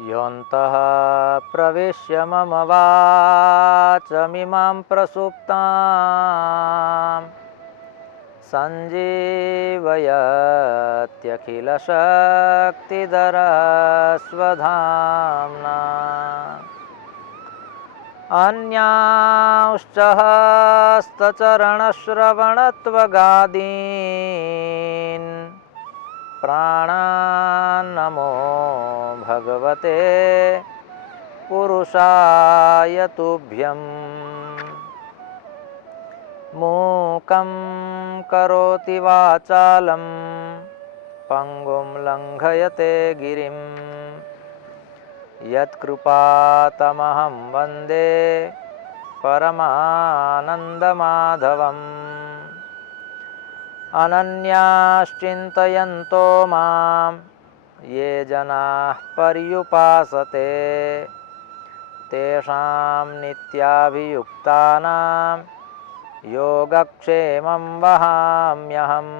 योऽन्तः प्रविश्य मम वाचमिमां प्रसुप्तां सञ्जीवयत्यखिलशक्तिधरस्वधाम्ना अन्यांश्च हस्तचरणश्रवणत्वगादीन् प्राणान्नमो भगवते पुरुषाय तुभ्यम्। मूकं करोति वाचालं पंगुं लंघयते गिरिं यत्कृपातमहं वन्दे परमानन्दमाधवम्। अनन्याश्चिन्तयन्तो मां ये जनाः पर्युपासते तेषां नित्याभियुक्तानां योगक्षेमं वहाम्यहम्।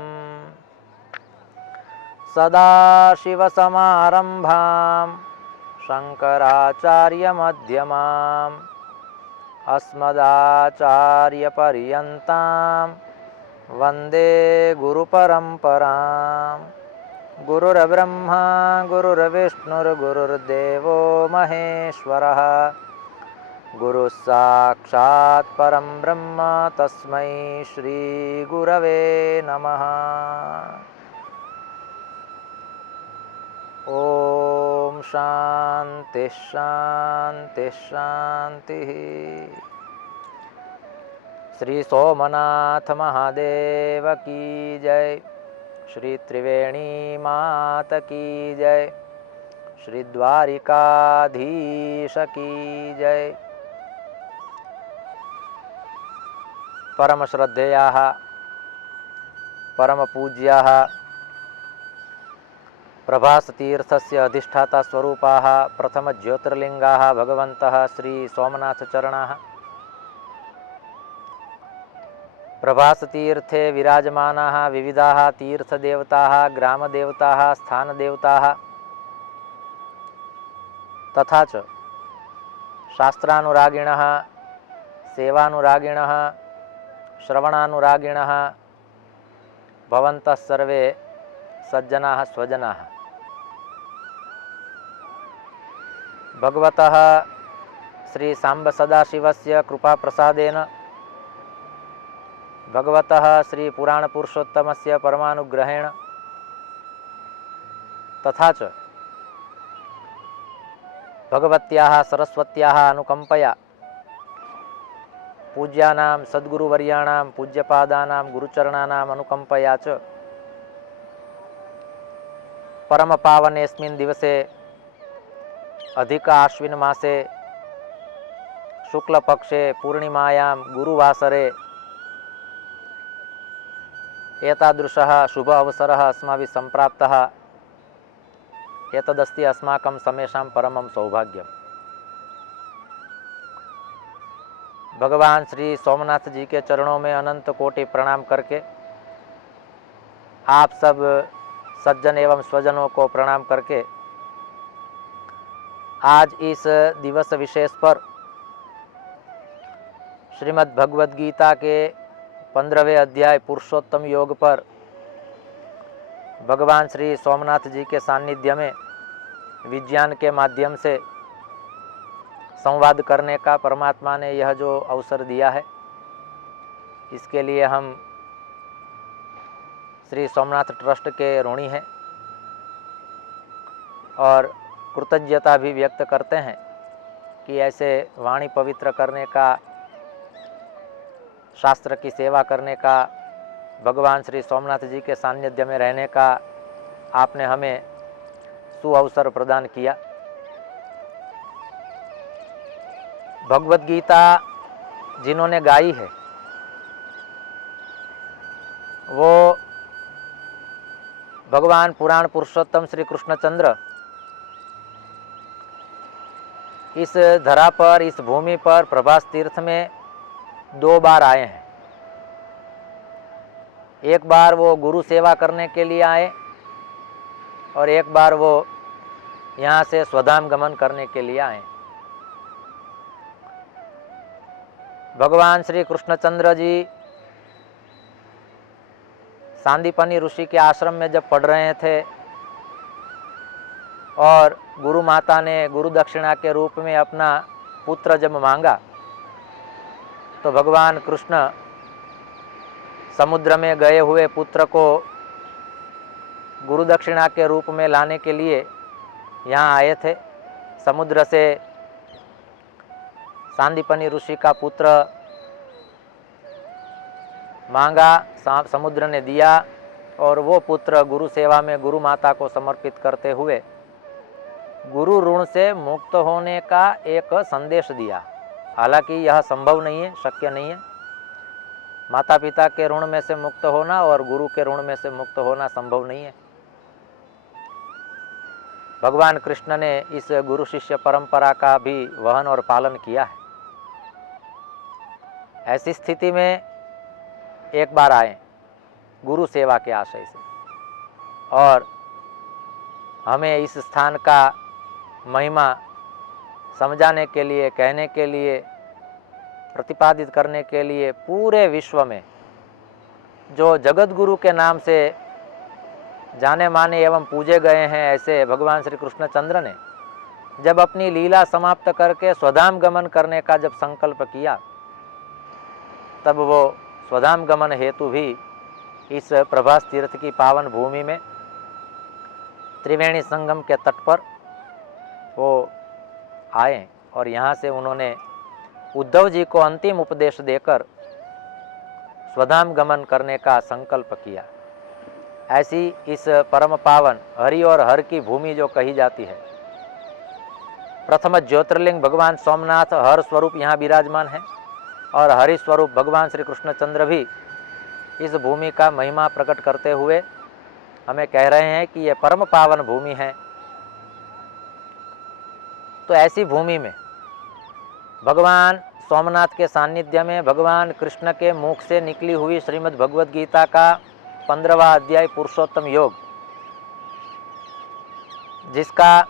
सदाशिवसमारम्भां शङ्कराचार्यमध्यमाम् अस्मदाचार्यपर्यन्तां वन्दे गुरुपरम्पराम्। गुरुर्ब्रह्मा गुरुर्विष्णुर्गुरुर्देवो महेश्वरः गुरुः साक्षात् परं ब्रह्म तस्मै श्रीगुरवे नमः। ओम शांति शांति शांति। श्री सोमनाथ महादेव की जय। श्री त्रिवेणी मात की जय। श्री द्वारिकाधीश की जय। परम श्रद्धेयाः परम पूज्याः प्रभासतीर्थस्य अधिष्ठाता स्वरूपाः प्रथम ज्योतिर्लिंगाः भगवन्तः श्री सोमनाथचरणाः प्रभासतीर्थे विराजमानाः विविधाः तीर्थदेवताः ग्रामदेवताः स्थानदेवताः तथा च शास्त्रानुरागिणः सेवानुरागिणः श्रवणानुरागिणः भवन्तः सर्वे सज्जनाः स्वजनाः। भगवतः श्री सांब सदाशिवस्य कृपाप्रसादेन भगवतः श्री पुराण पुरुषोत्तमस्य परमानुग्रहेण तथा च भगवत्याः सरस्वत्याः अनुकंपया पूज्यानां सद्गुरुवर्याणां पूज्यपादानां गुरुचरणानां अनुकंपया च परम पावनेस्मिन् दिवसे अधिक आश्विन मासे शुक्लपक्षे पूर्णिमायां गुरुवासरे एतादृशः शुभ अवसरः अस्माभिः सम्प्राप्तः एतदस्ति अस्माकं समेषां परमं सौभाग्यम्। भगवान श्री सोमनाथ जी के चरणों में अनंत कोटि प्रणाम करके आप सब सज्जन एवं स्वजनों को प्रणाम करके आज इस दिवस विशेष पर श्रीमद् भगवद गीता के 15वें अध्याय पुरुषोत्तम योग पर भगवान श्री सोमनाथ जी के सानिध्य में विज्ञान के माध्यम से संवाद करने का परमात्मा ने यह जो अवसर दिया है, इसके लिए हम श्री सोमनाथ ट्रस्ट के ऋणी हैं और कृतज्ञता भी व्यक्त करते हैं कि ऐसे वाणी पवित्र करने का, शास्त्र की सेवा करने का, भगवान श्री सोमनाथ जी के सानिध्य में रहने का आपने हमें सुअवसर प्रदान किया। भगवद गीता जिन्होंने गाई है वो भगवान पुराण पुरुषोत्तम श्री कृष्णचंद्र इस धरा पर, इस भूमि पर प्रभास तीर्थ में 2 बार आए हैं। एक बार वो गुरु सेवा करने के लिए आए और एक बार वो यहाँ से स्वधाम गमन करने के लिए आए। भगवान श्री कृष्णचंद्र जी सांदीपनी ऋषि के आश्रम में जब पढ़ रहे थे और गुरु माता ने गुरु दक्षिणा के रूप में अपना पुत्र जब मांगा तो भगवान कृष्ण समुद्र में गए हुए पुत्र को गुरु दक्षिणा के रूप में लाने के लिए यहाँ आए थे। समुद्र से सांदीपनी ऋषि का पुत्र मांगा, समुद्र ने दिया और वो पुत्र गुरु सेवा में गुरु माता को समर्पित करते हुए गुरु ऋण से मुक्त होने का एक संदेश दिया। हालांकि यह संभव नहीं है, शक्य नहीं है। माता पिता के ऋण में से मुक्त होना और गुरु के ऋण में से मुक्त होना संभव नहीं है। भगवान कृष्ण ने इस गुरु शिष्य परंपरा का भी वहन और पालन किया है। ऐसी स्थिति में एक बार आए गुरु सेवा के आशय से और हमें इस स्थान का महिमा समझाने के लिए, कहने के लिए, प्रतिपादित करने के लिए पूरे विश्व में जो जगत गुरु के नाम से जाने माने एवं पूजे गए हैं, ऐसे भगवान श्री कृष्णचंद्र ने जब अपनी लीला समाप्त करके स्वधाम गमन करने का जब संकल्प किया तब वो स्वधाम गमन हेतु भी इस प्रभास तीर्थ की पावन भूमि में त्रिवेणी संगम के तट पर वो आए और यहाँ से उन्होंने उद्धव जी को अंतिम उपदेश देकर स्वधाम गमन करने का संकल्प किया। ऐसी इस परम पावन हरि और हर की भूमि जो कही जाती है, प्रथम ज्योतिर्लिंग भगवान सोमनाथ हर स्वरूप यहाँ विराजमान है और हरि स्वरूप भगवान श्री कृष्णचंद्र भी इस भूमि का महिमा प्रकट करते हुए हमें कह रहे हैं कि ये परम पावन भूमि है। तो ऐसी भूमि में भगवान सोमनाथ के सानिध्य में भगवान कृष्ण के मुख से निकली हुई श्रीमद् भगवद गीता का 15वां अध्याय पुरुषोत्तम योग, जिसका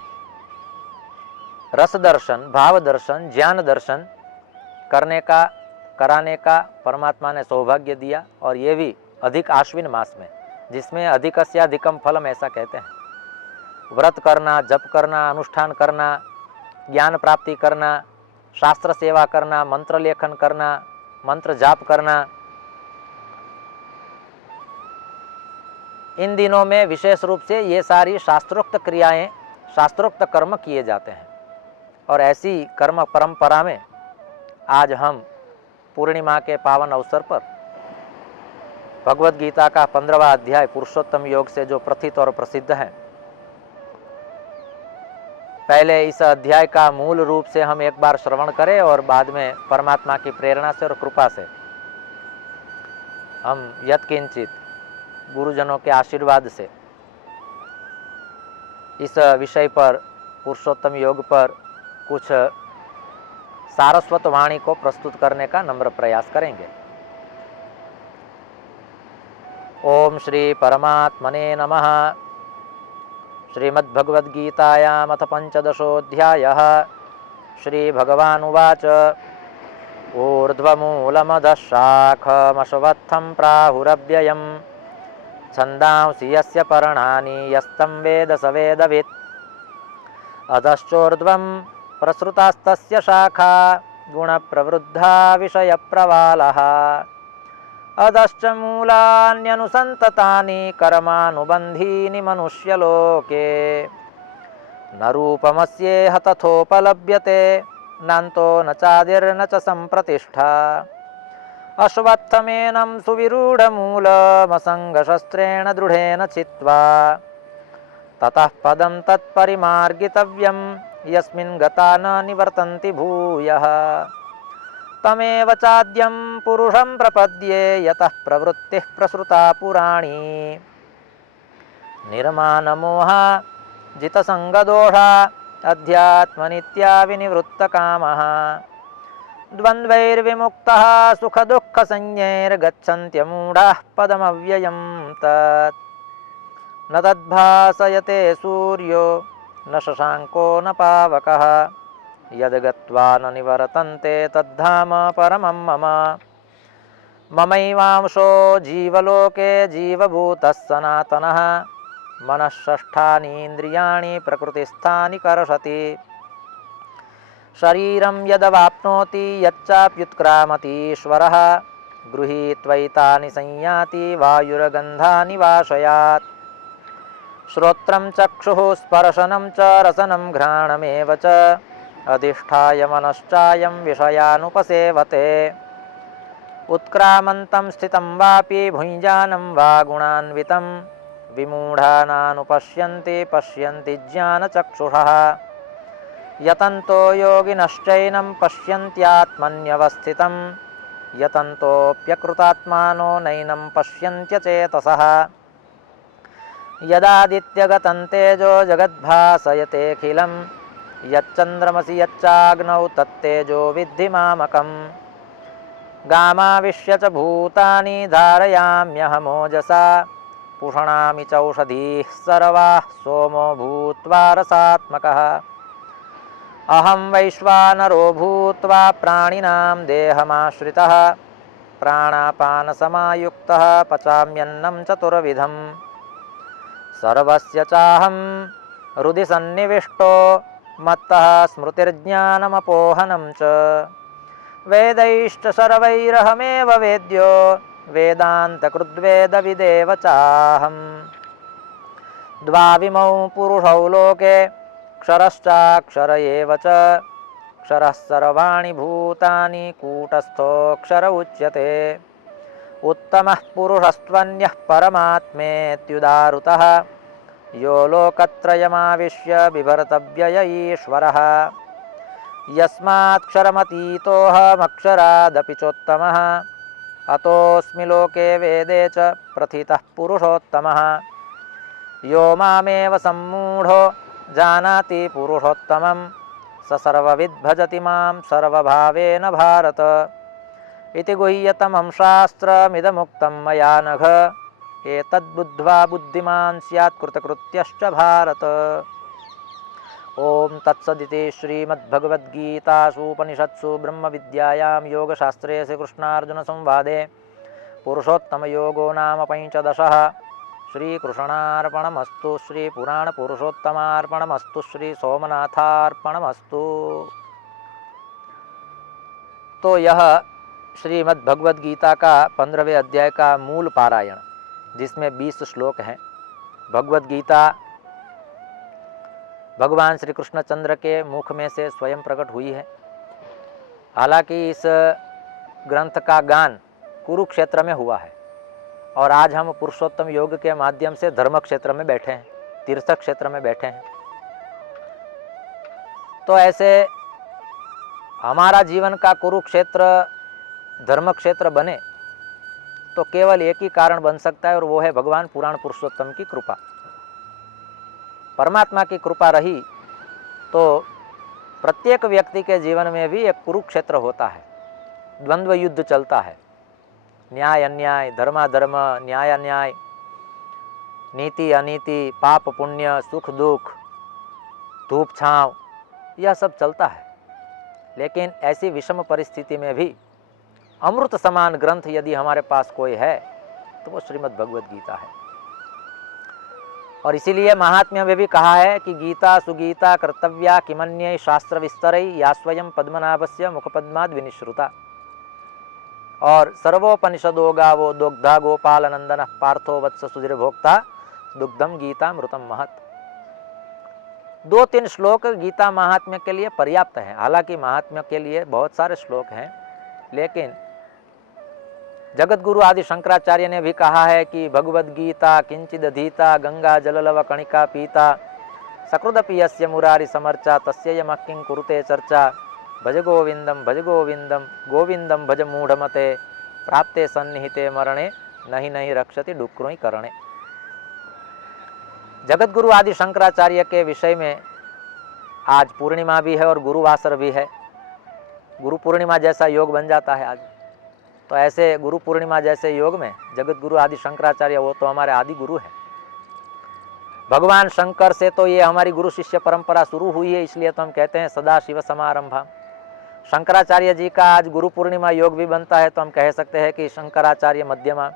रस दर्शन, भाव दर्शन, ज्ञान दर्शन कराने का परमात्मा ने सौभाग्य दिया और ये भी अधिक आश्विन मास में, जिसमें अधिकस्य अधिकम फलम ऐसा कहते हैं। व्रत करना, जप करना, अनुष्ठान करना, ज्ञान प्राप्ति करना, शास्त्र सेवा करना, मंत्र लेखन करना, मंत्र जाप करना, इन दिनों में विशेष रूप से ये सारी शास्त्रोक्त क्रियाएं, शास्त्रोक्त कर्म किए जाते हैं। और ऐसी कर्म परंपरा में आज हम पूर्णिमा के पावन अवसर पर भगवद गीता का 15वां अध्याय पुरुषोत्तम योग से जो प्रथित और प्रसिद्ध है, पहले इस अध्याय का मूल रूप से हम एक बार श्रवण करें और बाद में परमात्मा की प्रेरणा से और कृपा से हम यत्किंचित गुरुजनों के आशीर्वाद से इस विषय पर, पुरुषोत्तम योग पर कुछ सारस्वत वाणी को प्रस्तुत करने का नम्र प्रयास करेंगे। ओम श्री परमात्मने नमः। श्रीमद्भगवद्गीतायामथ पंचदशोऽध्यायः। श्रीभगवानुवाच ऊर्ध्वमूलमधः शाखमश्वत्थं प्राहुरव्ययम् छन्दांसि यस्य पर्णानि यस्तं वेद स वेदवित् अधश्चोर्ध्वं प्रसृतास्तस्य शाखा गुणप्रवृद्धा विषयप्रवालः अधश्च मूलान्यनुसन्ततानि कर्मानुबन्धीनि मनुष्यलोके न रूपमस्येह तथोपलभ्यते नान्तो न चादिर्न च सम्प्रतिष्ठा अश्वत्थमेनं सुविरूढमूलमसङ्गशस्त्रेण दृढेन चित्वा ततः पदं तत्परिमार्गितव्यं यस्मिन् गता न निवर्तन्ति भूयः तमेव चाद्यं पुरुषं प्रपद्ये यतः प्रवृत्तिः प्रसृता पुराणी निर्मानमोहा जितसङ्गदोषा अध्यात्मनित्या विनिवृत्तकामः द्वन्द्वैर्विमुक्तः सुखदुःखसंज्ञैर्गच्छन्त्यमूढाः पदमव्ययं तत् न तद्भासयते सूर्यो न शशाङ्को न पावकः यद्गत्वा न निवर्तन्ते तद्धाम परमं मम। ममैवांशो जीवलोके जीवभूतः सनातनः मनःषष्ठानीन्द्रियाणि प्रकृतिस्थानि कर्षति। शरीरं यदवाप्नोति यच्चाप्युत्क्रामतीश्वरः गृहीत्वैतानि संयाति वायुर्गन्धानि वाशयात्। श्रोत्रं चक्षुः स्पर्शनं च रसनं घ्राणमेव च अधिष्ठाय मनश्चायं विषयानुपसेवते। उत्क्रामन्तं स्थितं वापि भुञ्जानं वा गुणान्वितं विमूढानानुपश्यन्ति पश्यन्ति ज्ञानचक्षुषः। यतन्तो योगिनश्चैनं पश्यन्त्यात्मन्यवस्थितं यतन्तोऽप्यकृतात्मानो नैनं पश्यन्त्यचेतसः। यदादित्यगतं तेजो जगद्भासयतेऽखिलं यच्चन्द्रमसि यच्चाग्नौ तत्तेजो विद्धि मामकम्। गामाविश्य च भूतानि धारयाम्यहमोजसा पुषणामि चौषधीः सर्वाः सोमो भूत्वा रसात्मकः। अहं वैश्वानरो भूत्वा प्राणिनां देहमाश्रितः प्राणापानसमायुक्तः पचाम्यन्नं चतुर्विधम्। सर्वस्य चाहं हृदि सन्निविष्टो मत्तः स्मृतिर्ज्ञानमपोहनं च। वेदैश्च सर्वैरहमेव वेद्यो वेदान्तकृद्वेदविदेव चाहम्। द्वाविमौ पुरुषौ लोके क्षरश्चाक्षर एव च क्षरः सर्वाणि भूतानि कूटस्थोऽक्षर उच्यते। उत्तमः पुरुषस्त्वन्यः परमात्मेत्युदाहृतः यो लोकत्रयमाविश्य बिभर्तव्यय ईश्वरः। यस्मात्क्षरमतीतोऽहमक्षरादपि चोत्तमः अतोऽस्मि लोके वेदे च प्रथितः पुरुषोत्तमः। यो मामेव सम्मूढो जानाति पुरुषोत्तमं स सर्वविद् भजति मां सर्वभावेन भारत। इति गुह्यतमं शास्त्रमिदमुक्तं मया नघ एतद्बुद्ध्वा बुद्धिमान् स्यात् कृतकृत्यश्च भारत। ओम तत्सदिति श्रीमद्भगवद्गीतासूपनिषत्सु ब्रह्मविद्यायां योगशास्त्रे श्रीकृष्णार्जुनसंवादे पुरुषोत्तमयोगो नाम पंचदशः। श्रीकृष्णार्पणमस्तु। श्रीपुराणपुरुषोत्तमार्पणमस्तु। श्री सोमनाथार्पणमस्तु। तो यह श्रीमद्भगवद्गीता का 15वें अध्याय का मूल पारायण, जिसमें 20 श्लोक हैं। भगवद्गीता भगवान श्री कृष्णचंद्र के मुख में से स्वयं प्रकट हुई है। हालांकि इस ग्रंथ का गान कुरुक्षेत्र में हुआ है और आज हम पुरुषोत्तम योग के माध्यम से धर्म क्षेत्र में बैठे हैं, तीर्थ क्षेत्र में बैठे हैं। तो ऐसे हमारा जीवन का कुरुक्षेत्र धर्म क्षेत्र बने तो केवल एक ही कारण बन सकता है, और वो है भगवान पुराण पुरुषोत्तम की कृपा। परमात्मा की कृपा रही तो प्रत्येक व्यक्ति के जीवन में भी एक कुरुक्षेत्र होता है, द्वंद्व युद्ध चलता है। न्याय अन्याय, धर्माधर्म, न्याय अन्याय, नीति अनीति, पाप पुण्य, सुख दुख, धूप छाँव, यह सब चलता है। लेकिन ऐसी विषम परिस्थिति में भी अमृत समान ग्रंथ यदि हमारे पास कोई है तो वो श्रीमद् भगवद गीता है। और इसीलिए महात्म्य में भी कहा है कि गीता सुगीता कर्तव्या किमन्य शास्त्र विस्तरै या स्वयं पद्मनाभस्य मुखपद्माद् विनिश्रुता। और सर्वोपनिषदो गावो दोग्धा गोपाल नंदन पार्थो वत्स सुधीर भोक्ता दुग्धम गीता मृतम महत। 2-3 श्लोक गीता महात्म्य के लिए पर्याप्त हैं। हालांकि महात्म्य के लिए बहुत सारे श्लोक हैं, लेकिन जगत गुरु आदि शंकराचार्य ने भी कहा है कि भगवद गीता किंचिद अधीता गंगा जललव कणिका पीता सकृदपि यस्य मुरारी समर्चा तस्य यमः किं कुरुते चर्चा भज गोविंदम गोविंदम भज मूढ़मते प्राप्ते सन्निहिते मरणे नहीं नहीं रक्षति डुक्रों करणे। जगत गुरु आदि शंकराचार्य के विषय में आज पूर्णिमा भी है और गुरुवासर भी है। गुरु पूर्णिमा जैसा योग बन जाता है आज। तो ऐसे गुरु पूर्णिमा जैसे योग में जगत गुरु आदि शंकराचार्य, वो तो हमारे आदि गुरु हैं, भगवान शंकर से तो ये हमारी गुरु शिष्य परंपरा शुरू हुई है, इसलिए तो हम कहते हैं सदा शिव समारंभा। शंकराचार्य जी का आज गुरु पूर्णिमा योग भी बनता है, तो हम कह सकते हैं कि शंकराचार्य मध्यमा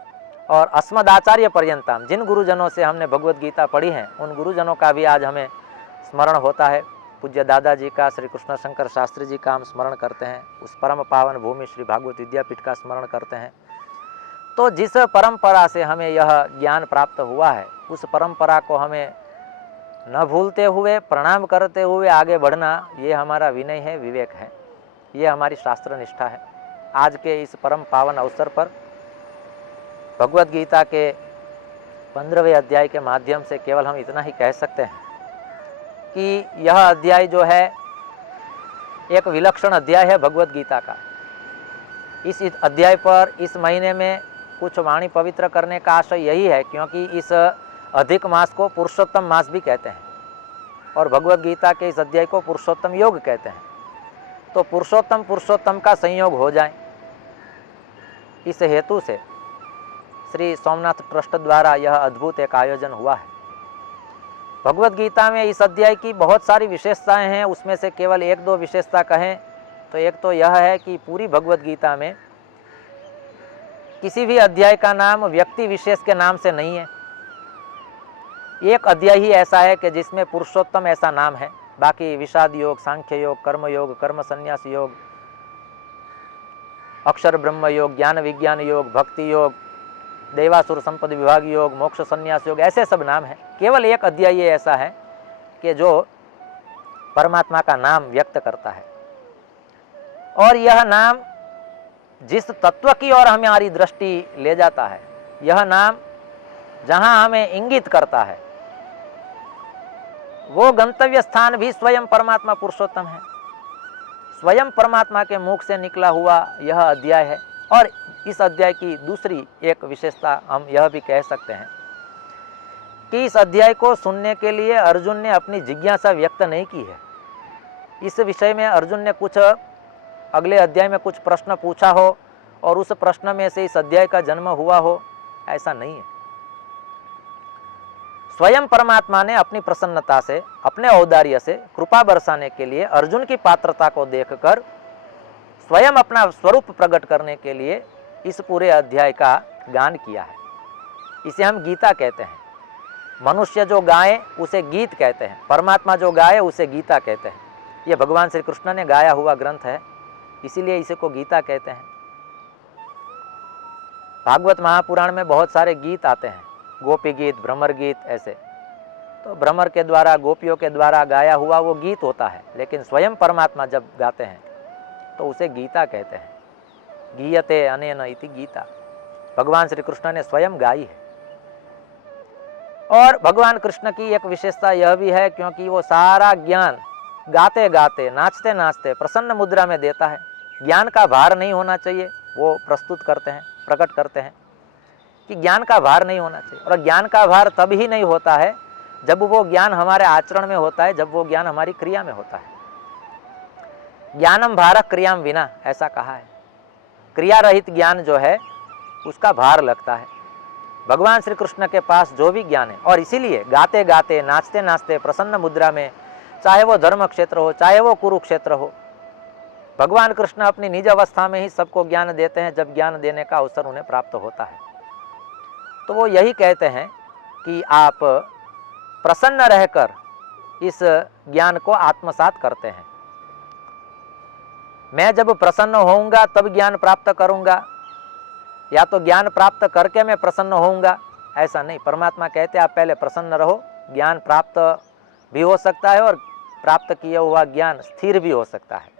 और अस्मदाचार्य पर्यंतम, जिन गुरुजनों से हमने भगवत गीता पढ़ी है, उन गुरुजनों का भी आज हमें स्मरण होता है। पूज्य दादाजी का, श्री कृष्ण शंकर शास्त्री जी का हम स्मरण करते हैं, उस परम पावन भूमि श्री भागवत विद्यापीठ का स्मरण करते हैं। तो जिस परंपरा से हमें यह ज्ञान प्राप्त हुआ है, उस परंपरा को हमें न भूलते हुए, प्रणाम करते हुए आगे बढ़ना, ये हमारा विनय है, विवेक है, ये हमारी शास्त्र निष्ठा है। आज के इस परम पावन अवसर पर भगवत गीता के 15वें अध्याय के माध्यम से केवल हम इतना ही कह सकते हैं कि यह अध्याय जो है एक विलक्षण अध्याय है भगवत गीता का। इस अध्याय पर इस महीने में कुछ वाणी पवित्र करने का आशय यही है, क्योंकि इस अधिक मास को पुरुषोत्तम मास भी कहते हैं और भगवत गीता के इस अध्याय को पुरुषोत्तम योग कहते हैं। तो पुरुषोत्तम का संयोग हो जाए, इस हेतु से श्री सोमनाथ ट्रस्ट द्वारा यह अद्भुत एक आयोजन हुआ है। भगवत गीता में इस अध्याय की बहुत सारी विशेषताएं हैं, उसमें से केवल एक दो विशेषता कहें तो एक तो यह है कि पूरी भगवत गीता में किसी भी अध्याय का नाम व्यक्ति विशेष के नाम से नहीं है। एक अध्याय ही ऐसा है कि जिसमें पुरुषोत्तम ऐसा नाम है, बाकी विषाद योग, सांख्य योग, कर्म संन्यास योग, अक्षर ब्रह्म योग, ज्ञान विज्ञान योग, भक्ति योग, देवासुर संपद विभाग योग, मोक्ष संन्यास योग, ऐसे सब नाम है। केवल एक अध्याय ऐसा है कि जो परमात्मा का नाम व्यक्त करता है, और यह नाम जिस तत्व की ओर हमारी दृष्टि ले जाता है, यह नाम जहां हमें इंगित करता है, वो गंतव्य स्थान भी स्वयं परमात्मा पुरुषोत्तम है। स्वयं परमात्मा के मुख से निकला हुआ यह अध्याय है। और इस अध्याय की दूसरी एक विशेषता हम यह भी कह सकते हैं कि इस अध्याय को सुनने के लिए अर्जुन ने अपनी जिज्ञासा व्यक्त नहीं की है। इस विषय में अर्जुन ने कुछ अगले अध्याय में कुछ प्रश्न पूछा हो और उस प्रश्न में से इस अध्याय का जन्म हुआ हो, ऐसा नहीं है। स्वयं परमात्मा ने अपनी प्रसन्नता से, अपने औदार्य से कृपा बरसाने के लिए अर्जुन की पात्रता को देखकर स्वयं अपना स्वरूप प्रकट करने के लिए इस पूरे अध्याय का गान किया है। इसे हम गीता कहते हैं। मनुष्य जो गाए उसे गीत कहते हैं, परमात्मा जो गाए उसे गीता कहते हैं। ये भगवान श्री कृष्ण ने गाया हुआ ग्रंथ है, इसीलिए इसे को गीता कहते हैं। भागवत महापुराण में बहुत सारे गीत आते हैं, गोपी गीत, भ्रमर गीत, ऐसे। तो भ्रमर के द्वारा, गोपियों के द्वारा गाया हुआ वो गीत होता है, लेकिन स्वयं परमात्मा जब गाते हैं तो उसे गीता कहते हैं। गीयते अनेन इति गीता, भगवान श्री कृष्ण ने स्वयं गाई है। और भगवान कृष्ण की एक विशेषता यह भी है, क्योंकि वो सारा ज्ञान गाते गाते, नाचते नाचते प्रसन्न मुद्रा में देता है। ज्ञान का भार नहीं होना चाहिए, वो प्रस्तुत करते हैं, प्रकट करते हैं कि ज्ञान का भार नहीं होना चाहिए। और ज्ञान का भार तब ही नहीं होता है जब वो ज्ञान हमारे आचरण में होता है, जब वो ज्ञान हमारी क्रिया में होता है। ज्ञानम भार क्रियाम विना, ऐसा कहा है। क्रिया रहित ज्ञान जो है उसका भार लगता है। भगवान श्री कृष्ण के पास जो भी ज्ञान है, और इसीलिए गाते गाते, नाचते नाचते, प्रसन्न मुद्रा में, चाहे वो धर्म क्षेत्र हो, चाहे वो कुरुक्षेत्र हो, भगवान कृष्ण अपनी निज अवस्था में ही सबको ज्ञान देते हैं, जब ज्ञान देने का अवसर उन्हें प्राप्त होता है। तो वो यही कहते हैं कि आप प्रसन्न रहकर इस ज्ञान को आत्मसात करते हैं। मैं जब प्रसन्न होऊंगा तब ज्ञान प्राप्त करूंगा, या तो ज्ञान प्राप्त करके मैं प्रसन्न होऊंगा, ऐसा नहीं। परमात्मा कहते हैं आप पहले प्रसन्न रहो, ज्ञान प्राप्त भी हो सकता है और प्राप्त किया हुआ ज्ञान स्थिर भी हो सकता है।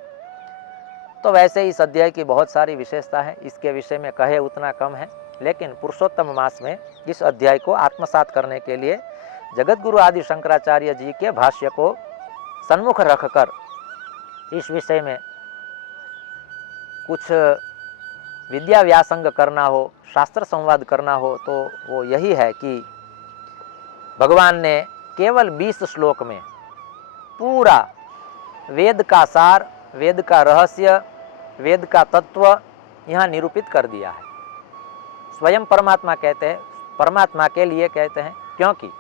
तो वैसे इस अध्याय की बहुत सारी विशेषता है, इसके विषय में कहे उतना कम है। लेकिन पुरुषोत्तम मास में इस अध्याय को आत्मसात करने के लिए जगत गुरु आदि शंकराचार्य जी के भाष्य को सन्मुख रखकर इस विषय में कुछ विद्या व्यासंग करना हो, शास्त्र संवाद करना हो, तो वो यही है कि भगवान ने केवल 20 श्लोक में पूरा वेद का सार, वेद का रहस्य, वेद का तत्व यहाँ निरूपित कर दिया है। स्वयं परमात्मा कहते हैं, परमात्मा के लिए कहते हैं, क्योंकि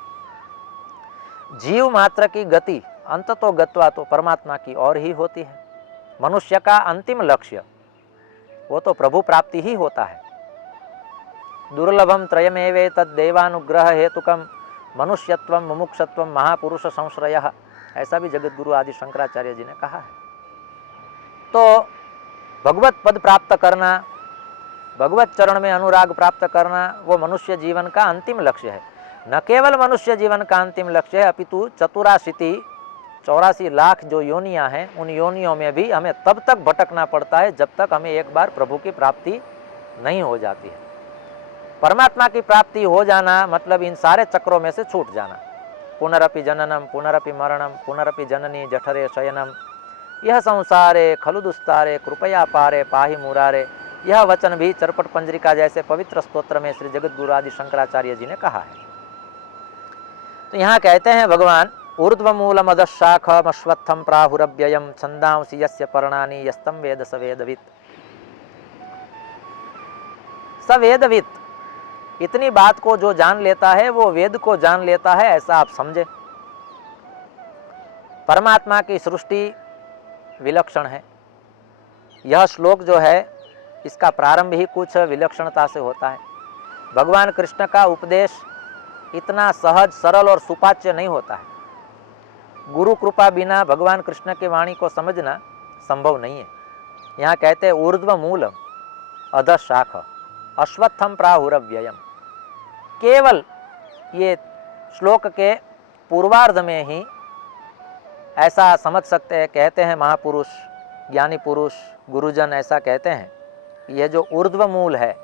जीव मात्र की गति अंततो गत्वा तो परमात्मा की ओर ही होती है। मनुष्य का अंतिम लक्ष्य वो तो प्रभु प्राप्ति ही होता है। दुर्लभम त्रयमेवे तद देवानुग्रह हेतुकम मनुष्यत्वम मुमुक्षत्वम महापुरुष संश्रयः, ऐसा भी जगत गुरु आदि शंकराचार्य जी ने कहा है। तो भगवत पद प्राप्त करना, भगवत चरण में अनुराग प्राप्त करना, वो मनुष्य जीवन का अंतिम लक्ष्य है। न केवल मनुष्य जीवन का अंतिम लक्ष्य है, अपितु 84 लाख जो योनियां हैं, उन योनियों में भी हमें तब तक भटकना पड़ता है जब तक हमें एक बार प्रभु की प्राप्ति नहीं हो जाती है। परमात्मा की प्राप्ति हो जाना मतलब इन सारे चक्रों में से छूट जाना। पुनरपि जननम पुनरपि मरणम पुनरपि जननी जठरे शयनम यह संसारे खलु दुस्तारे कृपया पारे पाहि मुरारे, यह वचन भी चरपट पंजरिका जैसे पवित्र स्तोत्र में श्री जगत गुरु आदि शंकराचार्य जी ने कहा है। तो यहाँ कहते हैं भगवान, ऊर्ध्वमूलम अधशाखम अश्वत्थम प्राहुरव्ययम छंदांसि यस्य पर्णानि यस्तम वेद स वेदवित्। स वेदवित्, इतनी बात को जो जान लेता है वो वेद को जान लेता है, ऐसा आप समझे। परमात्मा की सृष्टि विलक्षण है। यह श्लोक जो है इसका प्रारंभ ही कुछ विलक्षणता से होता है। भगवान कृष्ण का उपदेश इतना सहज सरल और सुपाच्य नहीं होता है। गुरु कृपा बिना भगवान कृष्ण की वाणी को समझना संभव नहीं है। यहाँ कहते हैं ऊर्ध्व मूलम अध शाख अश्वत्थम प्राहुरव्ययम। केवल ये श्लोक के पूर्वार्ध में ही ऐसा समझ सकते हैं, कहते हैं महापुरुष ज्ञानी पुरुष गुरुजन ऐसा कहते हैं, यह जो ऊर्ध्व मूल है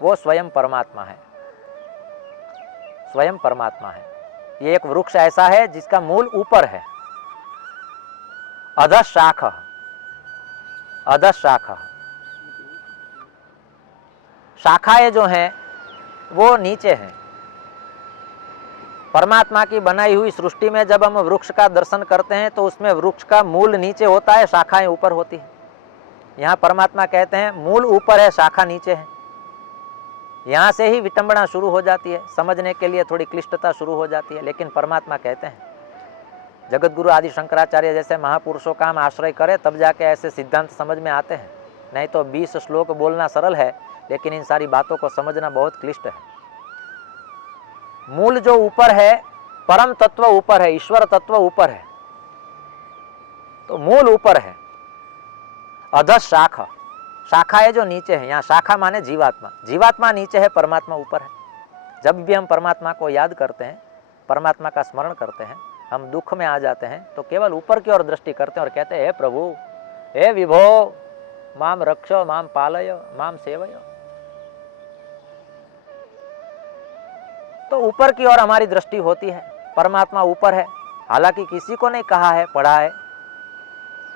वो स्वयं परमात्मा है, स्वयं परमात्मा है। ये एक वृक्ष ऐसा है जिसका मूल ऊपर है। अध शाख, अध शाख, शाखाएं जो हैं वो नीचे हैं। परमात्मा की बनाई हुई सृष्टि में जब हम वृक्ष का दर्शन करते हैं तो उसमें वृक्ष का मूल नीचे होता है, शाखाएं ऊपर होती है। यहाँ परमात्मा कहते हैं मूल ऊपर है, शाखा नीचे है। यहाँ से ही विटंबना शुरू हो जाती है, समझने के लिए थोड़ी क्लिष्टता शुरू हो जाती है। लेकिन परमात्मा कहते हैं, जगत गुरु आदि शंकराचार्य जैसे महापुरुषों का हम आश्रय करें तब जाके ऐसे सिद्धांत समझ में आते हैं। नहीं तो 20 श्लोक बोलना सरल है, लेकिन इन सारी बातों को समझना बहुत क्लिष्ट है। मूल जो ऊपर है, परम तत्व ऊपर है, ईश्वर तत्व ऊपर है, तो मूल ऊपर है। अध शाख, शाखाएं जो नीचे है, यहाँ शाखा माने जीवात्मा, जीवात्मा नीचे है, परमात्मा ऊपर है। जब भी हम परमात्मा को याद करते हैं, परमात्मा का स्मरण करते हैं, हम दुख में आ जाते हैं तो केवल ऊपर की ओर दृष्टि करते हैं और कहते हैं हे प्रभु, हे विभो, माम रक्ष, माम पालय, माम सेवय। तो ऊपर की ओर हमारी दृष्टि होती है, परमात्मा ऊपर है। हालांकि किसी को नहीं कहा है, पढ़ा है,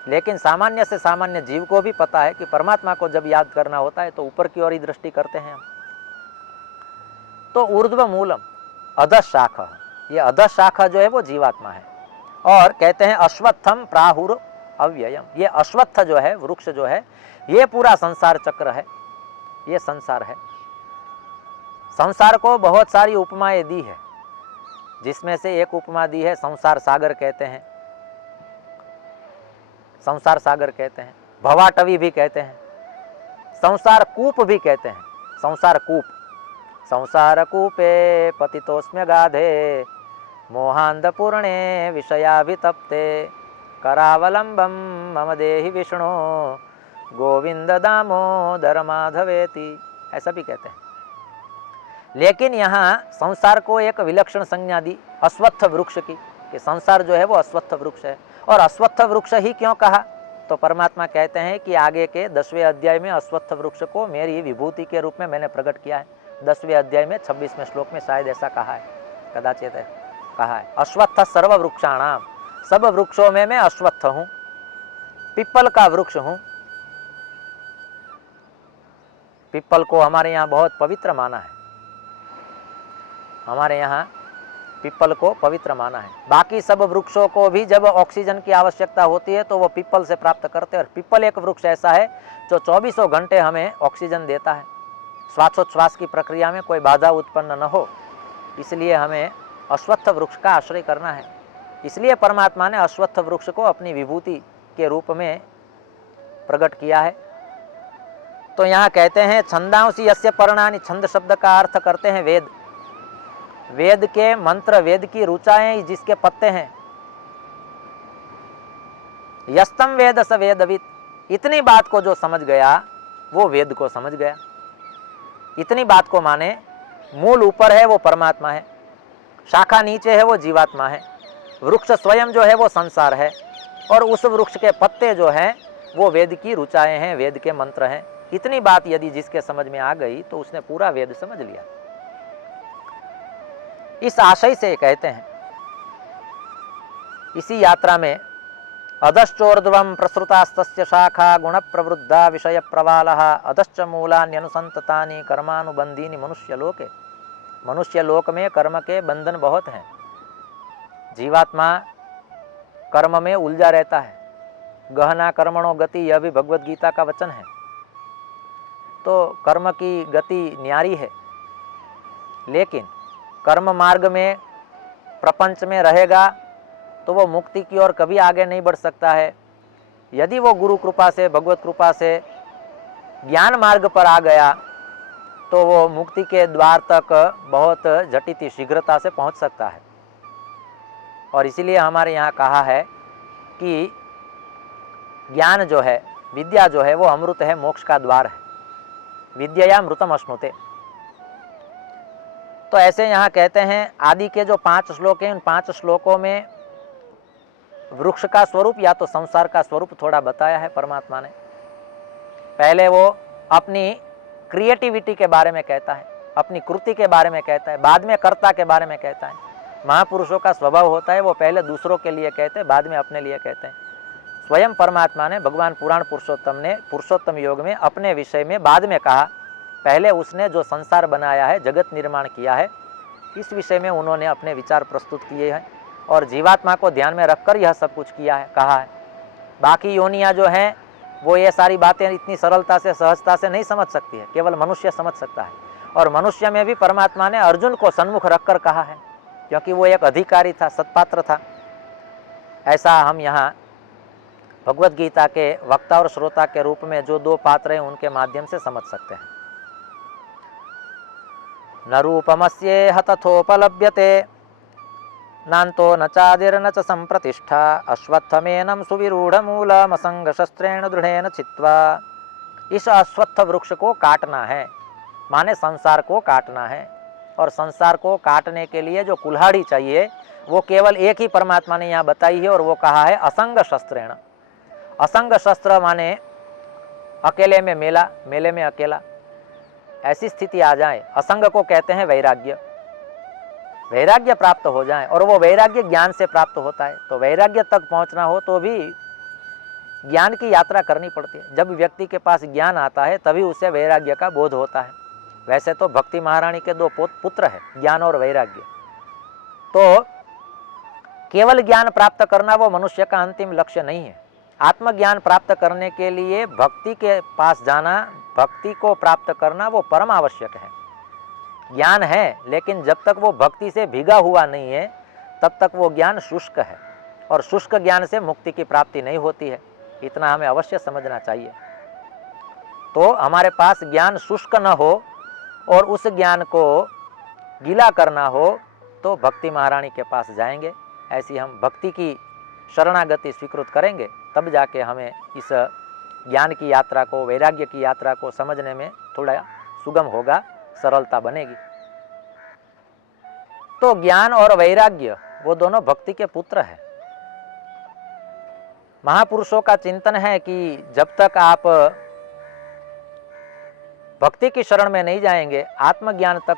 लेकिन सामान्य से सामान्य जीव को भी पता है कि परमात्मा को जब याद करना होता है तो ऊपर की ओर ही दृष्टि करते हैं हम। तो ऊर्ध्व मूलम अध शाख, ये अध शाखा जो है वो जीवात्मा है। और कहते हैं अश्वत्थम प्राहुर अव्ययम, ये अश्वत्थ जो है, वृक्ष जो है, ये पूरा संसार चक्र है, ये संसार है। संसार को बहुत सारी उपमाएं दी है, जिसमें से एक उपमा दी है संसार सागर कहते हैं, संसार सागर कहते हैं, भवाटवी भी कहते हैं, संसार कूप भी कहते हैं। संसार कूप, संसार कूपे पतितोस्म्य गाधे मोहांध पूर्णे विषयाभितप्ते करावलंबम मम देहि विष्णु गोविंद दामोदर माधवेति, ऐसा भी कहते हैं। लेकिन यहाँ संसार को एक विलक्षण संज्ञा दी अश्वत्थ वृक्ष की, कि संसार जो है वो अश्वत्थ वृक्ष है। और अश्वत्थ वृक्ष ही क्यों कहा, तो परमात्मा कहते हैं कि आगे के 10वें अध्याय में अश्वत्थ वृक्ष को मेरी विभूति के रूप में मैंने प्रकट किया है। 10वें अध्याय में 26वें श्लोक में शायद ऐसा कहा है, कदाचित है, कहा है अश्वत्थ सर्व वृक्षाणाम, सब वृक्षों में मैं अश्वत्थ हूँ, पिप्पल का वृक्ष हूँ। पिप्पल को हमारे यहाँ बहुत पवित्र माना है, हमारे यहाँ पिप्पल को पवित्र माना है। बाकी सब वृक्षों को भी जब ऑक्सीजन की आवश्यकता होती है तो वो पिप्पल से प्राप्त करते हैं। और पिप्पल एक वृक्ष ऐसा है जो 24 घंटे हमें ऑक्सीजन देता है, श्वासोच्छ्वास की प्रक्रिया में कोई बाधा उत्पन्न न हो, इसलिए हमें अश्वत्थ वृक्ष का आश्रय करना है। इसलिए परमात्मा ने अश्वत्थ वृक्ष को अपनी विभूति के रूप में प्रकट किया है। तो यहाँ कहते हैं छंदांसी यस्य पर्णानि, छंद शब्द का अर्थ करते हैं वेद। वेद के मंत्र, वेद की ऋचाएं जिसके पत्ते हैं। यस्तम वेद स वेदविद, इतनी बात को जो समझ गया वो वेद को समझ गया। इतनी बात को माने, मूल ऊपर है वो परमात्मा है, शाखा नीचे है वो जीवात्मा है, वृक्ष स्वयं जो है वो संसार है, और उस वृक्ष के पत्ते जो हैं वो वेद की ऋचाएं हैं, वेद के मंत्र हैं। इतनी बात यदि जिसके समझ में आ गई तो उसने पूरा वेद समझ लिया। इस आशय से कहते हैं, इसी यात्रा में अधश्चोर्ध्वं प्रसृतास्तस्य शाखा गुण प्रवृद्धा विषय प्रवालः अधश्च मूलान्यनुसंततानि कर्मानुबंधीनि मनुष्यलोके। मनुष्यलोक में कर्म के बंधन बहुत हैं। जीवात्मा कर्म में उलझा रहता है। गहना कर्मणो गति, यह भी भगवद गीता का वचन है। तो कर्म की गति न्यारी है, लेकिन कर्म मार्ग में प्रपंच में रहेगा तो वो मुक्ति की ओर कभी आगे नहीं बढ़ सकता है। यदि वो गुरु कृपा से, भगवत कृपा से ज्ञान मार्ग पर आ गया तो वो मुक्ति के द्वार तक बहुत झटिति शीघ्रता से पहुंच सकता है। और इसीलिए हमारे यहाँ कहा है कि ज्ञान जो है, विद्या जो है वो अमृत है, मोक्ष का द्वार है। विद्या मृतम अश्नुते। तो ऐसे यहाँ कहते हैं, आदि के जो 5 श्लोक हैं, उन 5 श्लोकों में वृक्ष का स्वरूप या तो संसार का स्वरूप थोड़ा बताया है परमात्मा ने। पहले वो अपनी क्रिएटिविटी के बारे में कहता है, अपनी कृति के बारे में कहता है, बाद में कर्ता के बारे में कहता है। महापुरुषों का स्वभाव होता है वो पहले दूसरों के लिए कहते हैं, बाद में अपने लिए कहते हैं। स्वयं परमात्मा ने, भगवान पुराण पुरुषोत्तम ने पुरुषोत्तम योग में अपने विषय में बाद में कहा। पहले उसने जो संसार बनाया है, जगत निर्माण किया है, इस विषय में उन्होंने अपने विचार प्रस्तुत किए हैं और जीवात्मा को ध्यान में रखकर यह सब कुछ किया है, कहा है। बाकी योनियाँ जो हैं वो ये सारी बातें इतनी सरलता से, सहजता से नहीं समझ सकती है, केवल मनुष्य समझ सकता है। और मनुष्य में भी परमात्मा ने अर्जुन को सन्मुख रखकर कहा है, क्योंकि वो एक अधिकारी था, सत्पात्र था। ऐसा हम यहाँ भगवद गीता के वक्ता और श्रोता के रूप में जो 2 पात्र हैं उनके माध्यम से समझ सकते हैं। न रूपमस्येह तथोपलभ्यते नान्तो न चादिर्न च संप्रतिष्ठा अश्वत्थमेनं सुविरूढ़मूलमसंग शस्त्रेण दृढ़ेन छित्त्वा। इस अश्वत्थ वृक्ष को काटना है, माने संसार को काटना है। और संसार को काटने के लिए जो कुल्हाड़ी चाहिए वो केवल एक ही परमात्मा ने यहाँ बताई है, और वो कहा है असंग शस्त्रेण। असंग शस्त्र माने अकेले में मेला, मेले में अकेला, ऐसी स्थिति आ जाए। असंग को कहते हैं वैराग्य। वैराग्य प्राप्त हो जाए, और वो वैराग्य ज्ञान से प्राप्त होता है। तो वैराग्य तक पहुंचना हो तो भी ज्ञान की यात्रा करनी पड़ती है। जब व्यक्ति के पास ज्ञान आता है तभी उसे वैराग्य का बोध होता है। वैसे तो भक्ति महारानी के 2 पुत्र हैं, ज्ञान और वैराग्य। तो केवल ज्ञान प्राप्त करना वो मनुष्य का अंतिम लक्ष्य नहीं है। आत्मज्ञान प्राप्त करने के लिए भक्ति के पास जाना, भक्ति को प्राप्त करना वो परम आवश्यक है। ज्ञान है, लेकिन जब तक वो भक्ति से भीगा हुआ नहीं है तब तक वो ज्ञान शुष्क है, और शुष्क ज्ञान से मुक्ति की प्राप्ति नहीं होती है। इतना हमें अवश्य समझना चाहिए। तो हमारे पास ज्ञान शुष्क न हो और उस ज्ञान को गीला करना हो तो भक्ति महारानी के पास जाएंगे। ऐसी हम भक्ति की शरणागति स्वीकृत करेंगे, तब जाके हमें इस ज्ञान की यात्रा को, वैराग्य की यात्रा को समझने में थोड़ा सुगम होगा, सरलता बनेगी। तो ज्ञान और वैराग्य वो दोनों भक्ति के पुत्र हैं। महापुरुषों का चिंतन है कि जब तक आप भक्ति की शरण में नहीं जाएंगे, आत्मज्ञान तक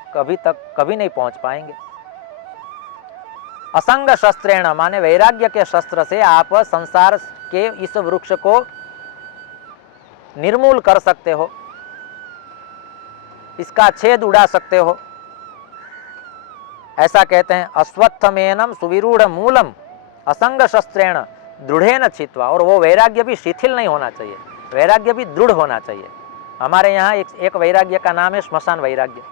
कभी नहीं पहुंच पाएंगे। असंग शस्त्रेण माने वैराग्य के शस्त्र से आप संसार के इस वृक्ष को निर्मूल कर सकते हो, इसका छेद उड़ा सकते हो। ऐसा कहते हैं, अश्वत्थमेनं सुविरूढ़ मूलम असंग शस्त्रेण दृढ़ेन छित्त्वा। और वो वैराग्य भी शिथिल नहीं होना चाहिए, वैराग्य भी दृढ़ होना चाहिए। हमारे यहाँ एक वैराग्य का नाम है श्मशान वैराग्य।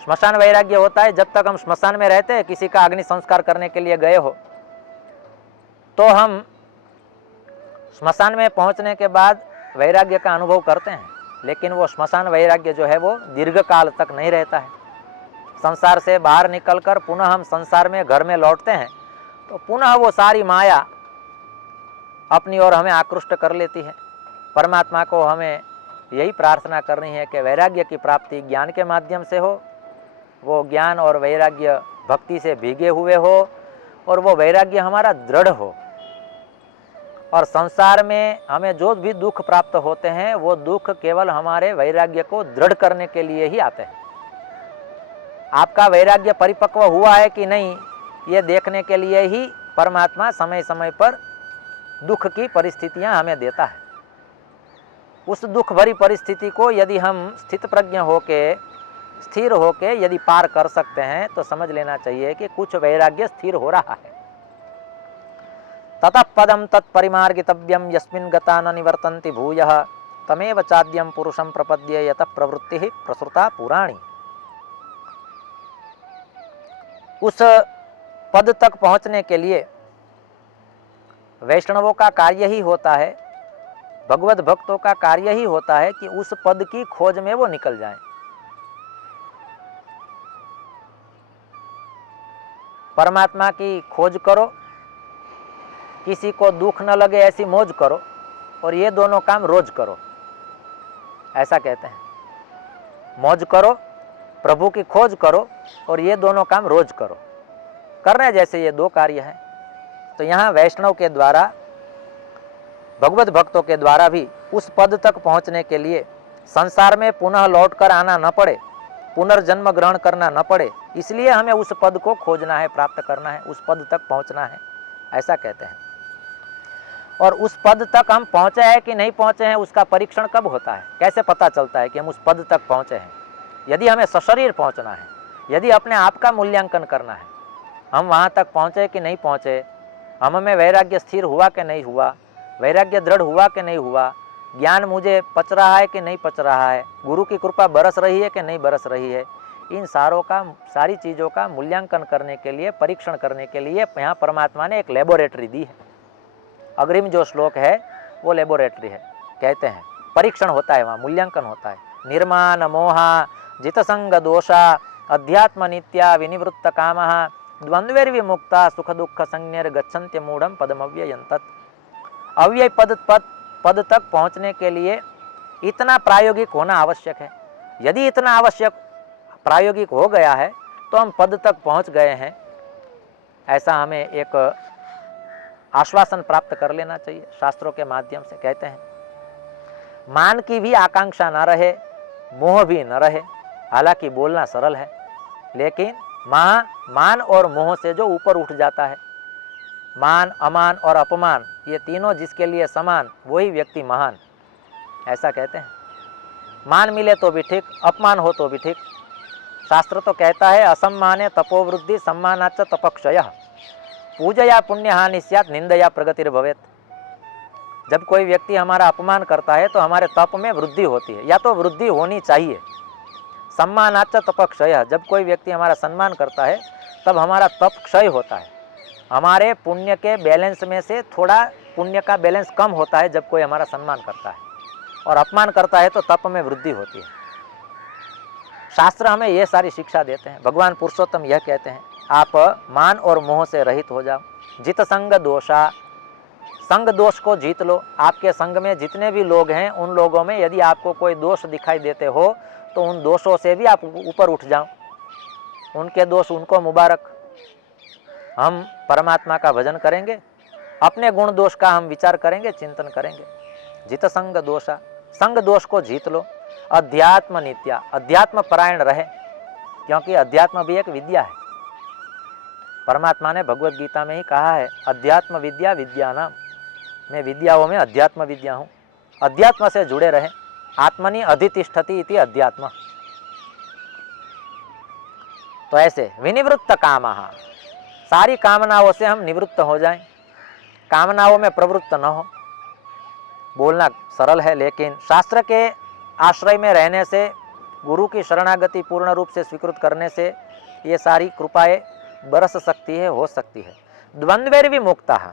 श्मशान वैराग्य होता है जब तक हम श्मशान में रहते हैं, किसी का अग्नि संस्कार करने के लिए गए हो, तो हम श्मशान में पहुंचने के बाद वैराग्य का अनुभव करते हैं, लेकिन वो श्मशान वैराग्य जो है वो दीर्घ काल तक नहीं रहता है। संसार से बाहर निकलकर पुनः हम संसार में घर में लौटते हैं तो पुनः वो सारी माया अपनी ओर हमें आकृष्ट कर लेती है। परमात्मा को हमें यही प्रार्थना करनी है कि वैराग्य की प्राप्ति ज्ञान के माध्यम से हो, वो ज्ञान और वैराग्य भक्ति से भीगे हुए हो और वो वैराग्य हमारा दृढ़ हो। और संसार में हमें जो भी दुख प्राप्त होते हैं वो दुख केवल हमारे वैराग्य को दृढ़ करने के लिए ही आते हैं। आपका वैराग्य परिपक्व हुआ है कि नहीं, ये देखने के लिए ही परमात्मा समय समय पर दुख की परिस्थितियां हमें देता है। उस दुख भरी परिस्थिति को यदि हम स्थित प्रज्ञ होके, स्थिर होके यदि पार कर सकते हैं तो समझ लेना चाहिए कि कुछ वैराग्य स्थिर हो रहा है। ततः पदम तत्परिमार्गितव्यम यस्मिन् गता न निवर्तन्ति भूयः तमेव चाद्यम पुरुषं प्रपद्ये यतः प्रवृत्ति प्रसृता पुराणी। उस पद तक पहुंचने के लिए वैष्णवों का कार्य ही होता है, भगवत भक्तों का कार्य ही होता है कि उस पद की खोज में वो निकल जाएं। परमात्मा की खोज करो, किसी को दुख न लगे ऐसी मौज करो, और ये दोनों काम रोज करो, ऐसा कहते हैं। मौज करो, प्रभु की खोज करो, और ये दोनों काम रोज करो। करने जैसे ये दो कार्य हैं। तो यहाँ वैष्णव के द्वारा, भगवत भक्तों के द्वारा भी उस पद तक पहुँचने के लिए संसार में पुनः लौट कर आना न पड़े, पुनर्जन्म ग्रहण करना न पड़े, इसलिए हमें उस पद को खोजना है, प्राप्त करना है, उस पद तक पहुँचना है, ऐसा कहते हैं। और उस पद तक हम पहुँचे हैं कि नहीं पहुँचे हैं उसका परीक्षण कब होता है, कैसे पता चलता है कि हम उस पद तक पहुँचे हैं? यदि हमें सशरीर पहुँचना है, यदि अपने आप का मूल्यांकन करना है, हम वहाँ तक पहुँचे कि नहीं पहुँचे, हम में वैराग्य स्थिर हुआ कि नहीं हुआ, वैराग्य दृढ़ हुआ कि नहीं हुआ, ज्ञान मुझे पच रहा है कि नहीं पच रहा है, गुरु की कृपा बरस रही है कि नहीं बरस रही है, इन सारी चीज़ों का मूल्यांकन करने के लिए, परीक्षण करने के लिए यहाँ परमात्मा ने एक लेबोरेटरी दी है। अग्रिम जो श्लोक है वो लेबोरेटरी है, कहते हैं परीक्षण होता है, वहाँ मूल्यांकन होता है। निर्माण मोहा जितसंग दोषा अध्यात्म नित्या विनिवृत्त कामः द्वंद्वैर्विमुक्ता सुख दुख संज्ञैर गच्छन्त्य मूढ़म पदमव्ययं तत्। अव्यय पद तक पहुँचने के लिए इतना प्रायोगिक होना आवश्यक है। यदि इतना आवश्यक प्रायोगिक हो गया है तो हम पद तक पहुँच गए हैं, ऐसा हमें एक आश्वासन प्राप्त कर लेना चाहिए। शास्त्रों के माध्यम से कहते हैं मान की भी आकांक्षा न रहे, मोह भी न रहे। हालांकि बोलना सरल है, लेकिन मान और मोह से जो ऊपर उठ जाता है, मान, अमान और अपमान, ये तीनों जिसके लिए समान, वही व्यक्ति महान, ऐसा कहते हैं। मान मिले तो भी ठीक, अपमान हो तो भी ठीक। शास्त्र तो कहता है असम्माने तपोवृद्धि सम्मानाच्च तपक्षयः पूजया पुण्यहानि स्यात् निंदया प्रगतिर्भवेत्। जब कोई व्यक्ति हमारा अपमान करता है तो हमारे तप में वृद्धि होती है, या तो वृद्धि होनी चाहिए। सम्मानाच्च तपक्षयः, जब कोई व्यक्ति हमारा सम्मान करता है तब हमारा तप क्षय होता है, हमारे पुण्य के बैलेंस में से थोड़ा पुण्य का बैलेंस कम होता है जब कोई हमारा सम्मान करता है, और अपमान करता है तो तप में वृद्धि होती है। शास्त्र हमें ये सारी शिक्षा देते हैं। भगवान पुरुषोत्तम यह कहते हैं आप मान और मोह से रहित हो जाओ। जित संग दोषा, संग दोष को जीत लो। आपके संग में जितने भी लोग हैं उन लोगों में यदि आपको कोई दोष दिखाई देते हो तो उन दोषों से भी आप ऊपर उठ जाओ, उनके दोष उनको मुबारक। हम परमात्मा का भजन करेंगे, अपने गुण दोष का हम विचार करेंगे, चिंतन करेंगे। जित संग दोषा, संग दोष को जीत लो। अध्यात्म नित्या, अध्यात्म परायण रहे, क्योंकि अध्यात्म भी एक विद्या है। परमात्मा ने भगवत गीता में ही कहा है अध्यात्म विद्या विद्यानाम, मैं विद्याओं में अध्यात्म विद्या हूँ। अध्यात्म से जुड़े रहे। आत्मनि अधितिष्ठति इति अध्यात्म। तो ऐसे विनिवृत्त कामः, सारी कामनाओं से हम निवृत्त हो जाएं, कामनाओं में प्रवृत्त न हो। बोलना सरल है, लेकिन शास्त्र के आश्रय में रहने से गुरु की शरणागति पूर्ण रूप से स्वीकृत करने से ये सारी कृपाएं बरस सकती है, हो सकती है। द्वंद्वैर् विमुक्तः,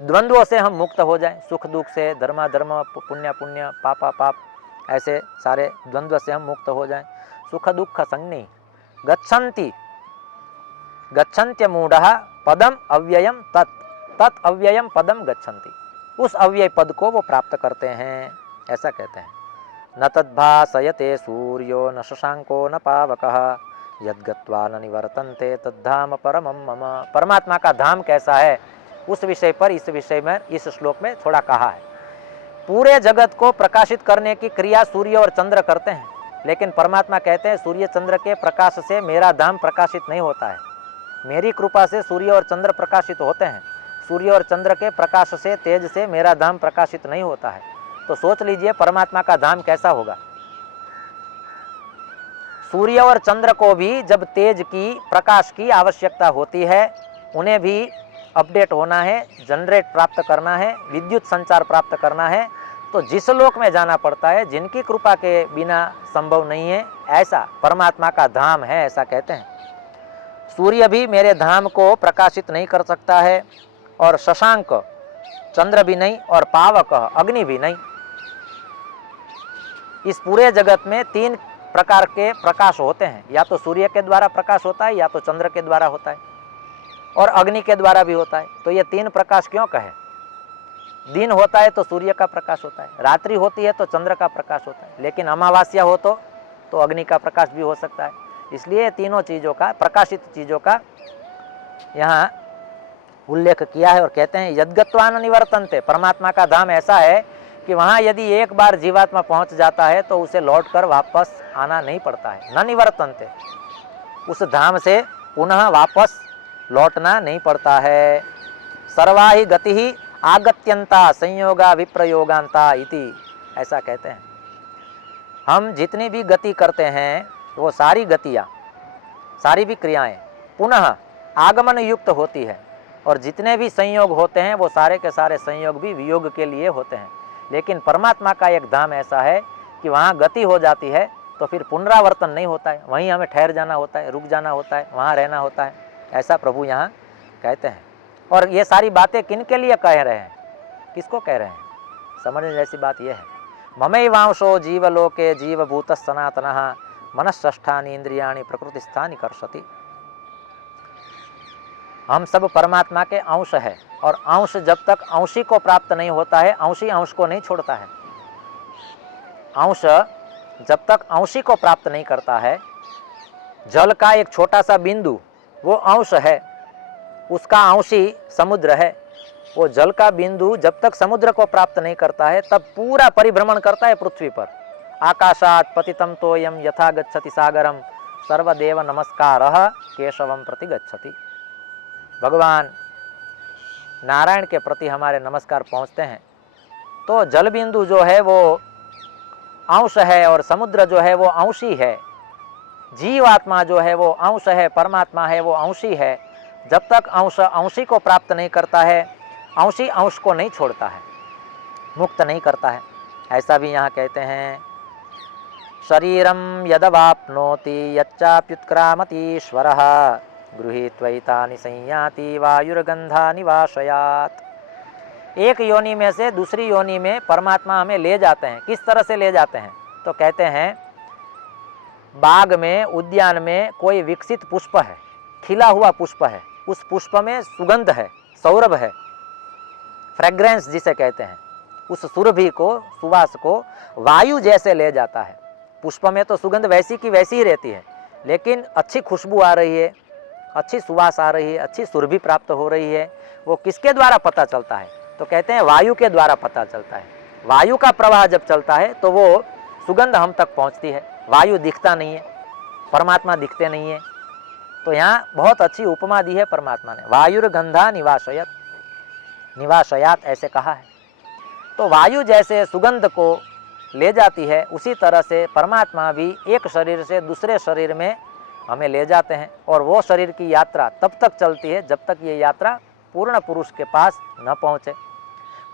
द्वंद्वों से हम मुक्त हो जाएं, सुख दुख से, धर्माधर्म, पुण्य पुण्य, पापा पाप, ऐसे सारे द्वंद्व से हम मुक्त हो जाएं। सुख दुख संज्ञी गच्छन्ति गच्छन्त्यमूढ़ः पदम अव्ययम तत् अव्ययम पदम गच्छन्ति, उस अव्यय पद को वो प्राप्त करते हैं, ऐसा कहते हैं। न तद्भासयते सूर्यो न शशांको न पावकः यद्गत्वा न निवर्तन्ते तद्धाम परमं मम। परमात्मा का धाम कैसा है उस विषय पर इस विषय में इस श्लोक में थोड़ा कहा है। पूरे जगत को प्रकाशित करने की क्रिया सूर्य और चंद्र करते हैं, लेकिन परमात्मा कहते हैं सूर्य चंद्र के प्रकाश से मेरा धाम प्रकाशित नहीं होता है, मेरी कृपा से सूर्य और चंद्र प्रकाशित होते हैं। सूर्य और चंद्र के प्रकाश से, तेज से मेरा धाम प्रकाशित नहीं होता है। तो सोच लीजिए परमात्मा का धाम कैसा होगा। सूर्य और चंद्र को भी जब तेज की, प्रकाश की आवश्यकता होती है, उन्हें भी अपडेट होना है, जनरेट प्राप्त करना है, विद्युत संचार प्राप्त करना है, तो जिस लोक में जाना पड़ता है, जिनकी कृपा के बिना संभव नहीं है, ऐसा परमात्मा का धाम है, ऐसा कहते हैं। सूर्य भी मेरे धाम को प्रकाशित नहीं कर सकता है, और शशांक चंद्र भी नहीं, और पावक अग्नि भी नहीं। इस पूरे जगत में 3 प्रकार के प्रकाश होते हैं, या तो सूर्य के द्वारा प्रकाश होता है, या तो चंद्र के द्वारा होता है, और अग्नि के द्वारा भी होता है। तो ये 3 प्रकाश क्यों कहे? दिन होता है तो सूर्य का प्रकाश होता है, रात्रि होती है तो चंद्र का प्रकाश होता है, लेकिन अमावास्या हो तो अग्नि का प्रकाश भी हो सकता है। इसलिए तीनों चीज़ों का, प्रकाशित चीज़ों का यहाँ उल्लेख किया है, और कहते हैं यद्गत्वा न निवर्तन्ते, परमात्मा का धाम ऐसा है कि वहाँ यदि एक बार जीवात्मा पहुँच जाता है तो उसे लौटकर वापस आना नहीं पड़ता है। न निवर्तन्ते, उस धाम से पुनः वापस लौटना नहीं पड़ता है। सर्वा ही गति ही आगत्यंता संयोगा विप्रयोगांता इति, ऐसा कहते हैं। हम जितनी भी गति करते हैं वो सारी गतियाँ, सारी भी क्रियाएं पुनः आगमन युक्त होती है, और जितने भी संयोग होते हैं वो सारे के सारे संयोग भी वियोग के लिए होते हैं। लेकिन परमात्मा का एक धाम ऐसा है कि वहाँ गति हो जाती है तो फिर पुनरावर्तन नहीं होता है, वहीं हमें ठहर जाना होता है, रुक जाना होता है, वहाँ रहना होता है, ऐसा प्रभु यहाँ कहते हैं। और ये सारी बातें किन के लिए कह रहे हैं, किसको कह रहे हैं, समझने जैसी बात यह है। ममैवांशो जीवलोके जीवभूत सनातनः मनःष्ठानि इंद्रियाणि प्रकृतिस्थानि कर्षति। हम सब परमात्मा के अंश है, और अंश जब तक अंशी को प्राप्त नहीं होता है, अंशी अंश को नहीं छोड़ता है। अंश जब तक अंशी को प्राप्त नहीं करता है, जल का एक छोटा सा बिंदु वो अंश है, उसका अंशी समुद्र है। वो जल का बिंदु जब तक समुद्र को प्राप्त नहीं करता है तब पूरा परिभ्रमण करता है पृथ्वी पर। आकाशात पतितं तोयम यथा गच्छति सागरम सर्वदेव नमस्कारः केशवम प्रति गच्छति। भगवान नारायण के प्रति हमारे नमस्कार पहुँचते हैं। तो जल बिंदु जो है वो अंश है, और समुद्र जो है वो अंशी है। जीवात्मा जो है वो अंश है, परमात्मा है वो अंशी है। जब तक अंश अंशी को प्राप्त नहीं करता है, अंशी अंश को नहीं छोड़ता है, मुक्त नहीं करता है, ऐसा भी यहाँ कहते हैं। शरीरम यदवाप्नोति यच्चाप्युत्क्रामतीश्वरः गृहीत्वैतानि संयाति वायुर्गंधानि वाशयात्। एक योनि में से दूसरी योनि में परमात्मा हमें ले जाते हैं। किस तरह से ले जाते हैं? तो कहते हैं बाग में, उद्यान में कोई विकसित पुष्प है, खिला हुआ पुष्प है, उस पुष्प में सुगंध है, सौरभ है, फ्रेग्रेंस जिसे कहते हैं, उस सुरभि को, सुवास को वायु जैसे ले जाता है। पुष्प में तो सुगंध वैसी की वैसी ही रहती है, लेकिन अच्छी खुशबू आ रही है, अच्छी सुवास आ रही है, अच्छी सुरभि प्राप्त हो रही है। वो किसके द्वारा पता चलता है? तो कहते हैं वायु के द्वारा पता चलता है। वायु का प्रवाह जब चलता है तो वो सुगंध हम तक पहुंचती है। वायु दिखता नहीं है, परमात्मा दिखते नहीं है। तो यहाँ बहुत अच्छी उपमा दी है परमात्मा ने, वायुर्गंधा निवासयत, निवासयात ऐसे कहा है। तो वायु जैसे सुगंध को ले जाती है, उसी तरह से परमात्मा भी एक शरीर से दूसरे शरीर में हमें ले जाते हैं। और वो शरीर की यात्रा तब तक चलती है जब तक ये यात्रा पूर्ण पुरुष के पास न पहुँचे।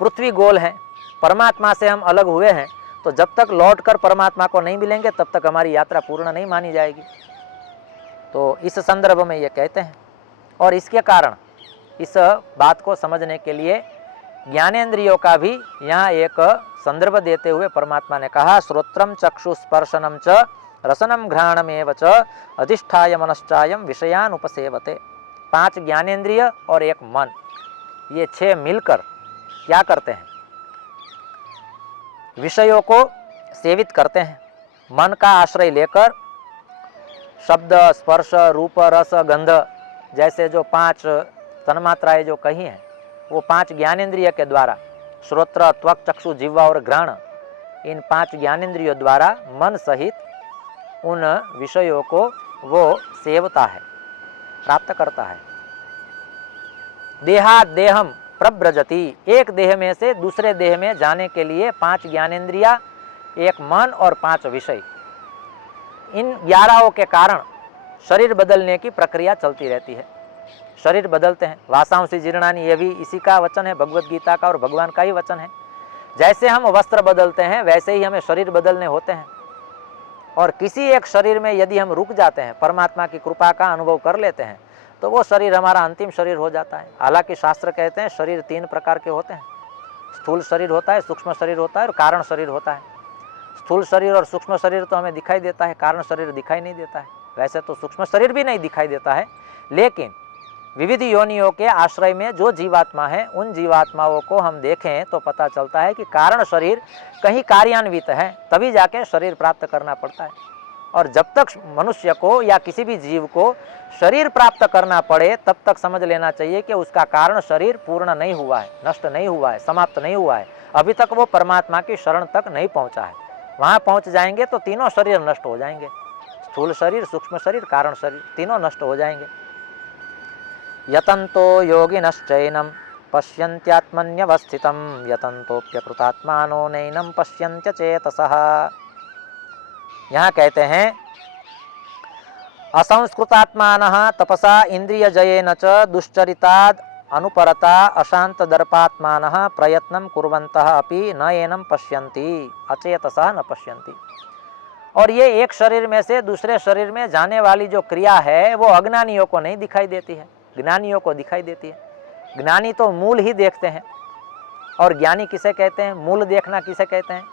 पृथ्वी गोल है, परमात्मा से हम अलग हुए हैं तो जब तक लौटकर परमात्मा को नहीं मिलेंगे तब तक हमारी यात्रा पूर्ण नहीं मानी जाएगी। तो इस संदर्भ में ये कहते हैं। और इसके कारण इस बात को समझने के लिए ज्ञानेंद्रियों का भी यहाँ एक संदर्भ देते हुए परमात्मा ने कहा, श्रोत्रम चक्षु स्पर्शनम च रसनम घ्राणमेव च अधिष्ठाय मनश्चायम विषयान उपसेवते। 5 ज्ञानेंद्रिय और एक मन, ये 6 मिलकर क्या करते हैं? विषयों को सेवित करते हैं। मन का आश्रय लेकर शब्द, स्पर्श, रूप, रस, गंध जैसे जो 5 तन्मात्राएं जो कही हैं, वो 5 ज्ञानेंद्रिय के द्वारा, श्रोत्र, त्वक, चक्षु, जिह्वा और घ्राण, इन 5 ज्ञानेंद्रियों द्वारा मन सहित उन विषयों को वो सेवता है, प्राप्त करता है। देहात देहम प्रव्रजति, एक देह में से दूसरे देह में जाने के लिए 5 ज्ञानेंद्रिया, एक मन और 5 विषय, इन 11 के कारण शरीर बदलने की प्रक्रिया चलती रहती है। शरीर बदलते हैं, वासांसी जीर्णानि, ये भी इसी का वचन है, भगवत गीता का और भगवान का ही वचन है। जैसे हम वस्त्र बदलते हैं वैसे ही हमें शरीर बदलने होते हैं। और किसी एक शरीर में यदि हम रुक जाते हैं, परमात्मा की कृपा का अनुभव कर लेते हैं, तो वो शरीर हमारा अंतिम शरीर हो जाता है। हालांकि शास्त्र कहते हैं शरीर 3 प्रकार के होते हैं, स्थूल शरीर होता है, सूक्ष्म शरीर होता है और कारण शरीर होता है। स्थूल शरीर और सूक्ष्म शरीर तो हमें दिखाई देता है, कारण शरीर दिखाई नहीं देता है। वैसे तो सूक्ष्म शरीर भी नहीं दिखाई देता है, लेकिन विविध योनियों के आश्रय में जो जीवात्मा है, उन जीवात्माओं को हम देखें तो पता चलता है कि कारण शरीर कहीं कार्यान्वित है, तभी जाके शरीर प्राप्त करना पड़ता है। और जब तक मनुष्य को या किसी भी जीव को शरीर प्राप्त करना पड़े, तब तक समझ लेना चाहिए कि उसका कारण शरीर पूर्ण नहीं हुआ है, नष्ट नहीं हुआ है, समाप्त नहीं हुआ है। अभी तक वो परमात्मा की शरण तक नहीं पहुंचा है। वहाँ पहुंच जाएंगे तो तीनों शरीर नष्ट हो जाएंगे, स्थूल शरीर, सूक्ष्म शरीर, कारण शरीर, तीनों नष्ट हो जाएंगे। यतन्तो योगिनश्चैनं पश्यन्त्यात्मन्यवस्थितं यतन्तोऽप्यकृतात्मानो नैनं पश्यन्त्यचेतसः। यहाँ कहते हैं, असंस्कृतात्मानः तपसा इंद्रियजयेन च दुश्चरिताद् अनुपरता अशांत दर्पात्मानः प्रयत्नं कुर्वन्तः अपि न एनं पश्यन्ति अचेतसः न पश्यन्ति। और ये एक शरीर में से दूसरे शरीर में जाने वाली जो क्रिया है वो अज्ञानियों को नहीं दिखाई देती है, ज्ञानियों को दिखाई देती है। ज्ञानी तो मूल ही देखते हैं। और ज्ञानी किसे कहते हैं, मूल देखना किसे कहते हैं?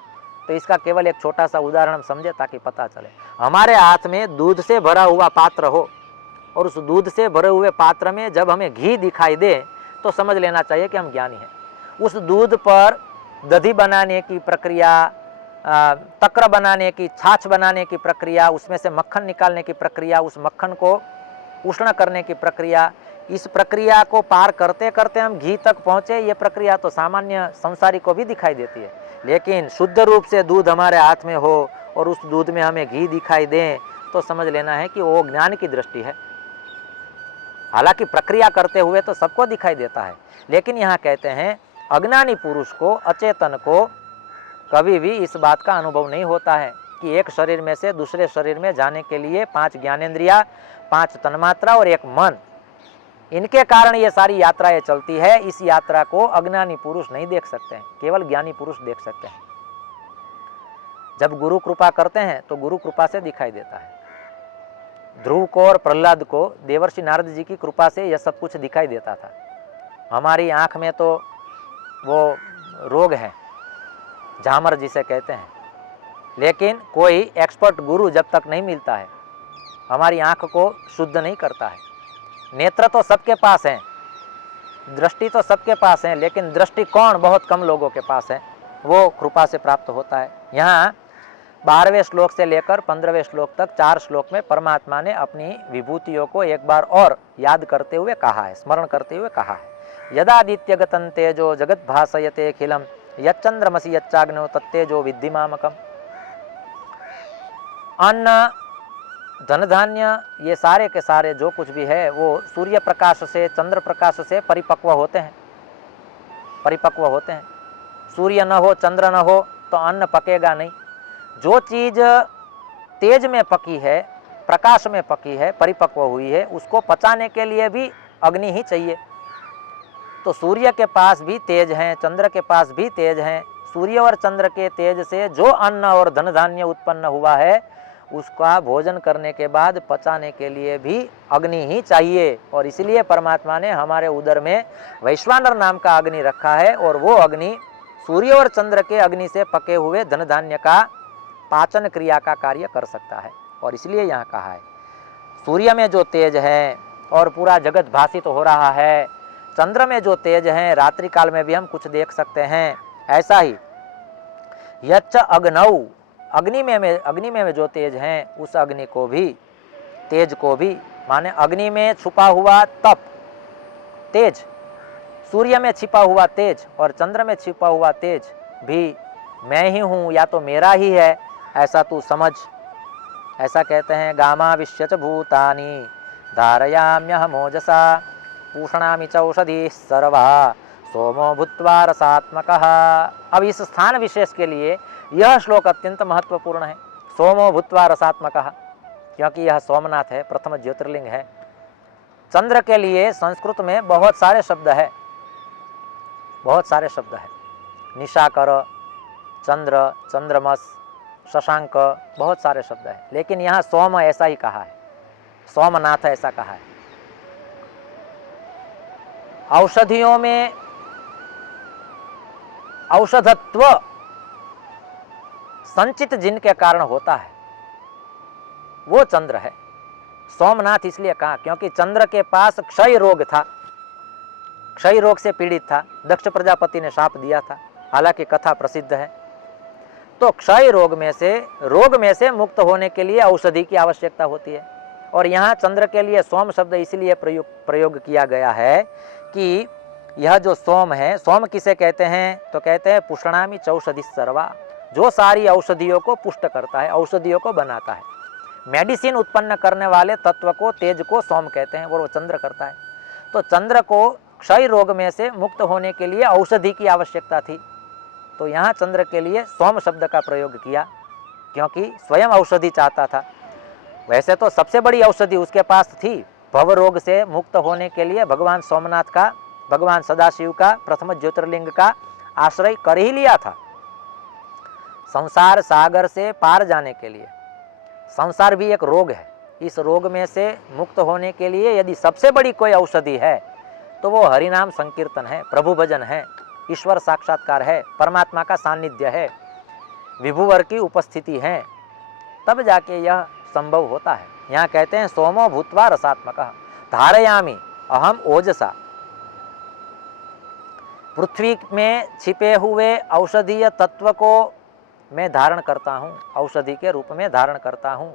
तो इसका केवल एक छोटा सा उदाहरण हम समझे ताकि पता चले। हमारे हाथ में दूध से भरा हुआ पात्र हो और उस दूध से भरे हुए पात्र में जब हमें घी दिखाई दे तो समझ लेना चाहिए कि हम ज्ञानी हैं। उस दूध पर दही बनाने की प्रक्रिया, तक्र बनाने की, छाछ बनाने की प्रक्रिया, उसमें से मक्खन निकालने की प्रक्रिया, उस मक्खन को उष्ण करने की प्रक्रिया, इस प्रक्रिया को पार करते करते हम घी तक पहुँचे, ये प्रक्रिया तो सामान्य संसारी को भी दिखाई देती है। लेकिन शुद्ध रूप से दूध हमारे हाथ में हो और उस दूध में हमें घी दिखाई दे तो समझ लेना है कि वो ज्ञान की दृष्टि है। हालांकि प्रक्रिया करते हुए तो सबको दिखाई देता है, लेकिन यहाँ कहते हैं अज्ञानी पुरुष को, अचेतन को कभी भी इस बात का अनुभव नहीं होता है कि एक शरीर में से दूसरे शरीर में जाने के लिए 5 ज्ञानेंद्रिया, 5 तन्मात्रा और एक मन, इनके कारण ये सारी यात्राएं चलती है। इस यात्रा को अज्ञानी पुरुष नहीं देख सकते हैं, केवल ज्ञानी पुरुष देख सकते हैं। जब गुरु कृपा करते हैं तो गुरु कृपा से दिखाई देता है। ध्रुव को और प्रहलाद को देवर्षि नारद जी की कृपा से यह सब कुछ दिखाई देता था। हमारी आँख में तो वो रोग है, झामर जिसे कहते हैं, लेकिन कोई एक्सपर्ट गुरु जब तक नहीं मिलता है हमारी आँख को शुद्ध नहीं करता है। नेत्र तो सबके पास हैं, दृष्टि तो सबके पास है, लेकिन दृष्टिकोण बहुत कम लोगों के पास है, वो कृपा से प्राप्त होता है। यहाँ 12वें श्लोक से लेकर 15वें श्लोक तक 4 श्लोक में परमात्मा ने अपनी विभूतियों को एक बार और याद करते हुए कहा है, स्मरण करते हुए कहा है। यदादित्यगतं तेजो जगत भासयते अखिलम यच्चंद्रमसि यच्चाग्नो तत्तेजो विद्धि मामकम। अन्न, धन धान्य, ये सारे के सारे जो कुछ भी है वो सूर्य प्रकाश से, चंद्र प्रकाश से परिपक्व होते हैं, परिपक्व होते हैं। सूर्य न हो, चंद्र न हो तो अन्न पकेगा नहीं। जो चीज़ तेज में पकी है, प्रकाश में पकी है, परिपक्व हुई है, उसको पचाने के लिए भी अग्नि ही चाहिए। तो सूर्य के पास भी तेज हैं, चंद्र के पास भी तेज हैं, सूर्य और चंद्र के तेज से जो अन्न और धन धान्य उत्पन्न हुआ है उसका भोजन करने के बाद पचाने के लिए भी अग्नि ही चाहिए। और इसलिए परमात्मा ने हमारे उदर में वैश्वानर नाम का अग्नि रखा है, और वो अग्नि सूर्य और चंद्र के अग्नि से पके हुए धन धान्य का पाचन क्रिया का कार्य कर सकता है। और इसलिए यहाँ कहा है सूर्य में जो तेज है और पूरा जगत भाषित हो रहा है, चंद्र में जो तेज है रात्रि काल में भी हम कुछ देख सकते हैं, ऐसा ही यच्च अग्नौ, अग्नि में जो तेज है उस अग्नि को भी, तेज को भी, माने अग्नि में छुपा हुआ तप तेज, सूर्य में छिपा हुआ तेज और चंद्र में छिपा हुआ तेज भी मैं ही हूँ या तो मेरा ही है, ऐसा तू समझ। ऐसा कहते हैं गामाविश्य च भूतानि धारयाम्यहमोजसा पूषणामि च औषधि सर्वा सोमो भूत्वा रसात्मकः। अब इस स्थान विशेष के लिए यह श्लोक अत्यंत महत्वपूर्ण है। सोमो भूत्वा रसात्मकः, क्योंकि यह सोमनाथ है, प्रथम ज्योतिर्लिंग है। चंद्र के लिए संस्कृत में बहुत सारे शब्द है, बहुत सारे शब्द है, निशाकर, चंद्र, चंद्रमस, शशांक, बहुत सारे शब्द है, लेकिन यहाँ सोम ऐसा ही कहा है, सोमनाथ ऐसा कहा है। औषधियों में औषधत्व संचित जिनके कारण होता है वो चंद्र है। सोमनाथ इसलिए कहा क्योंकि चंद्र के पास क्षय रोग था, क्षय रोग से पीड़ित था, दक्ष प्रजापति ने शाप दिया था, हालांकि कथा प्रसिद्ध है। तो क्षय रोग में से मुक्त होने के लिए औषधि की आवश्यकता होती है। और यहाँ चंद्र के लिए सोम शब्द इसलिए प्रयोग किया गया है कि यह जो सोम है, सोम किसे कहते हैं तो कहते हैं पुष्णामि चौषधि सर्वा, जो सारी औषधियों को पुष्ट करता है, औषधियों को बनाता है। मेडिसिन उत्पन्न करने वाले तत्व को, तेज को सोम कहते हैं, और वो चंद्र करता है। तो चंद्र को क्षय रोग में से मुक्त होने के लिए औषधि की आवश्यकता थी, तो यहाँ चंद्र के लिए सोम शब्द का प्रयोग किया, क्योंकि स्वयं औषधि चाहता था। वैसे तो सबसे बड़ी औषधि उसके पास थी, भव रोग से मुक्त होने के लिए भगवान सोमनाथ का, भगवान सदाशिव का, प्रथम ज्योतिर्लिंग का आश्रय कर ही लिया था। संसार सागर से पार जाने के लिए, संसार भी एक रोग है, इस रोग में से मुक्त होने के लिए यदि सबसे बड़ी कोई औषधि है तो वो हरिनाम संकीर्तन है, प्रभु भजन है, ईश्वर साक्षात्कार है, परमात्मा का सानिध्य है, विभुवर की उपस्थिति है, तब जाके यह संभव होता है। यहाँ कहते हैं सोमो भूत्वा रसात्मकः धारयामि अहम ओजसा, पृथ्वी में छिपे हुए औषधीय तत्व को मैं धारण करता हूँ, औषधि के रूप में धारण करता हूँ,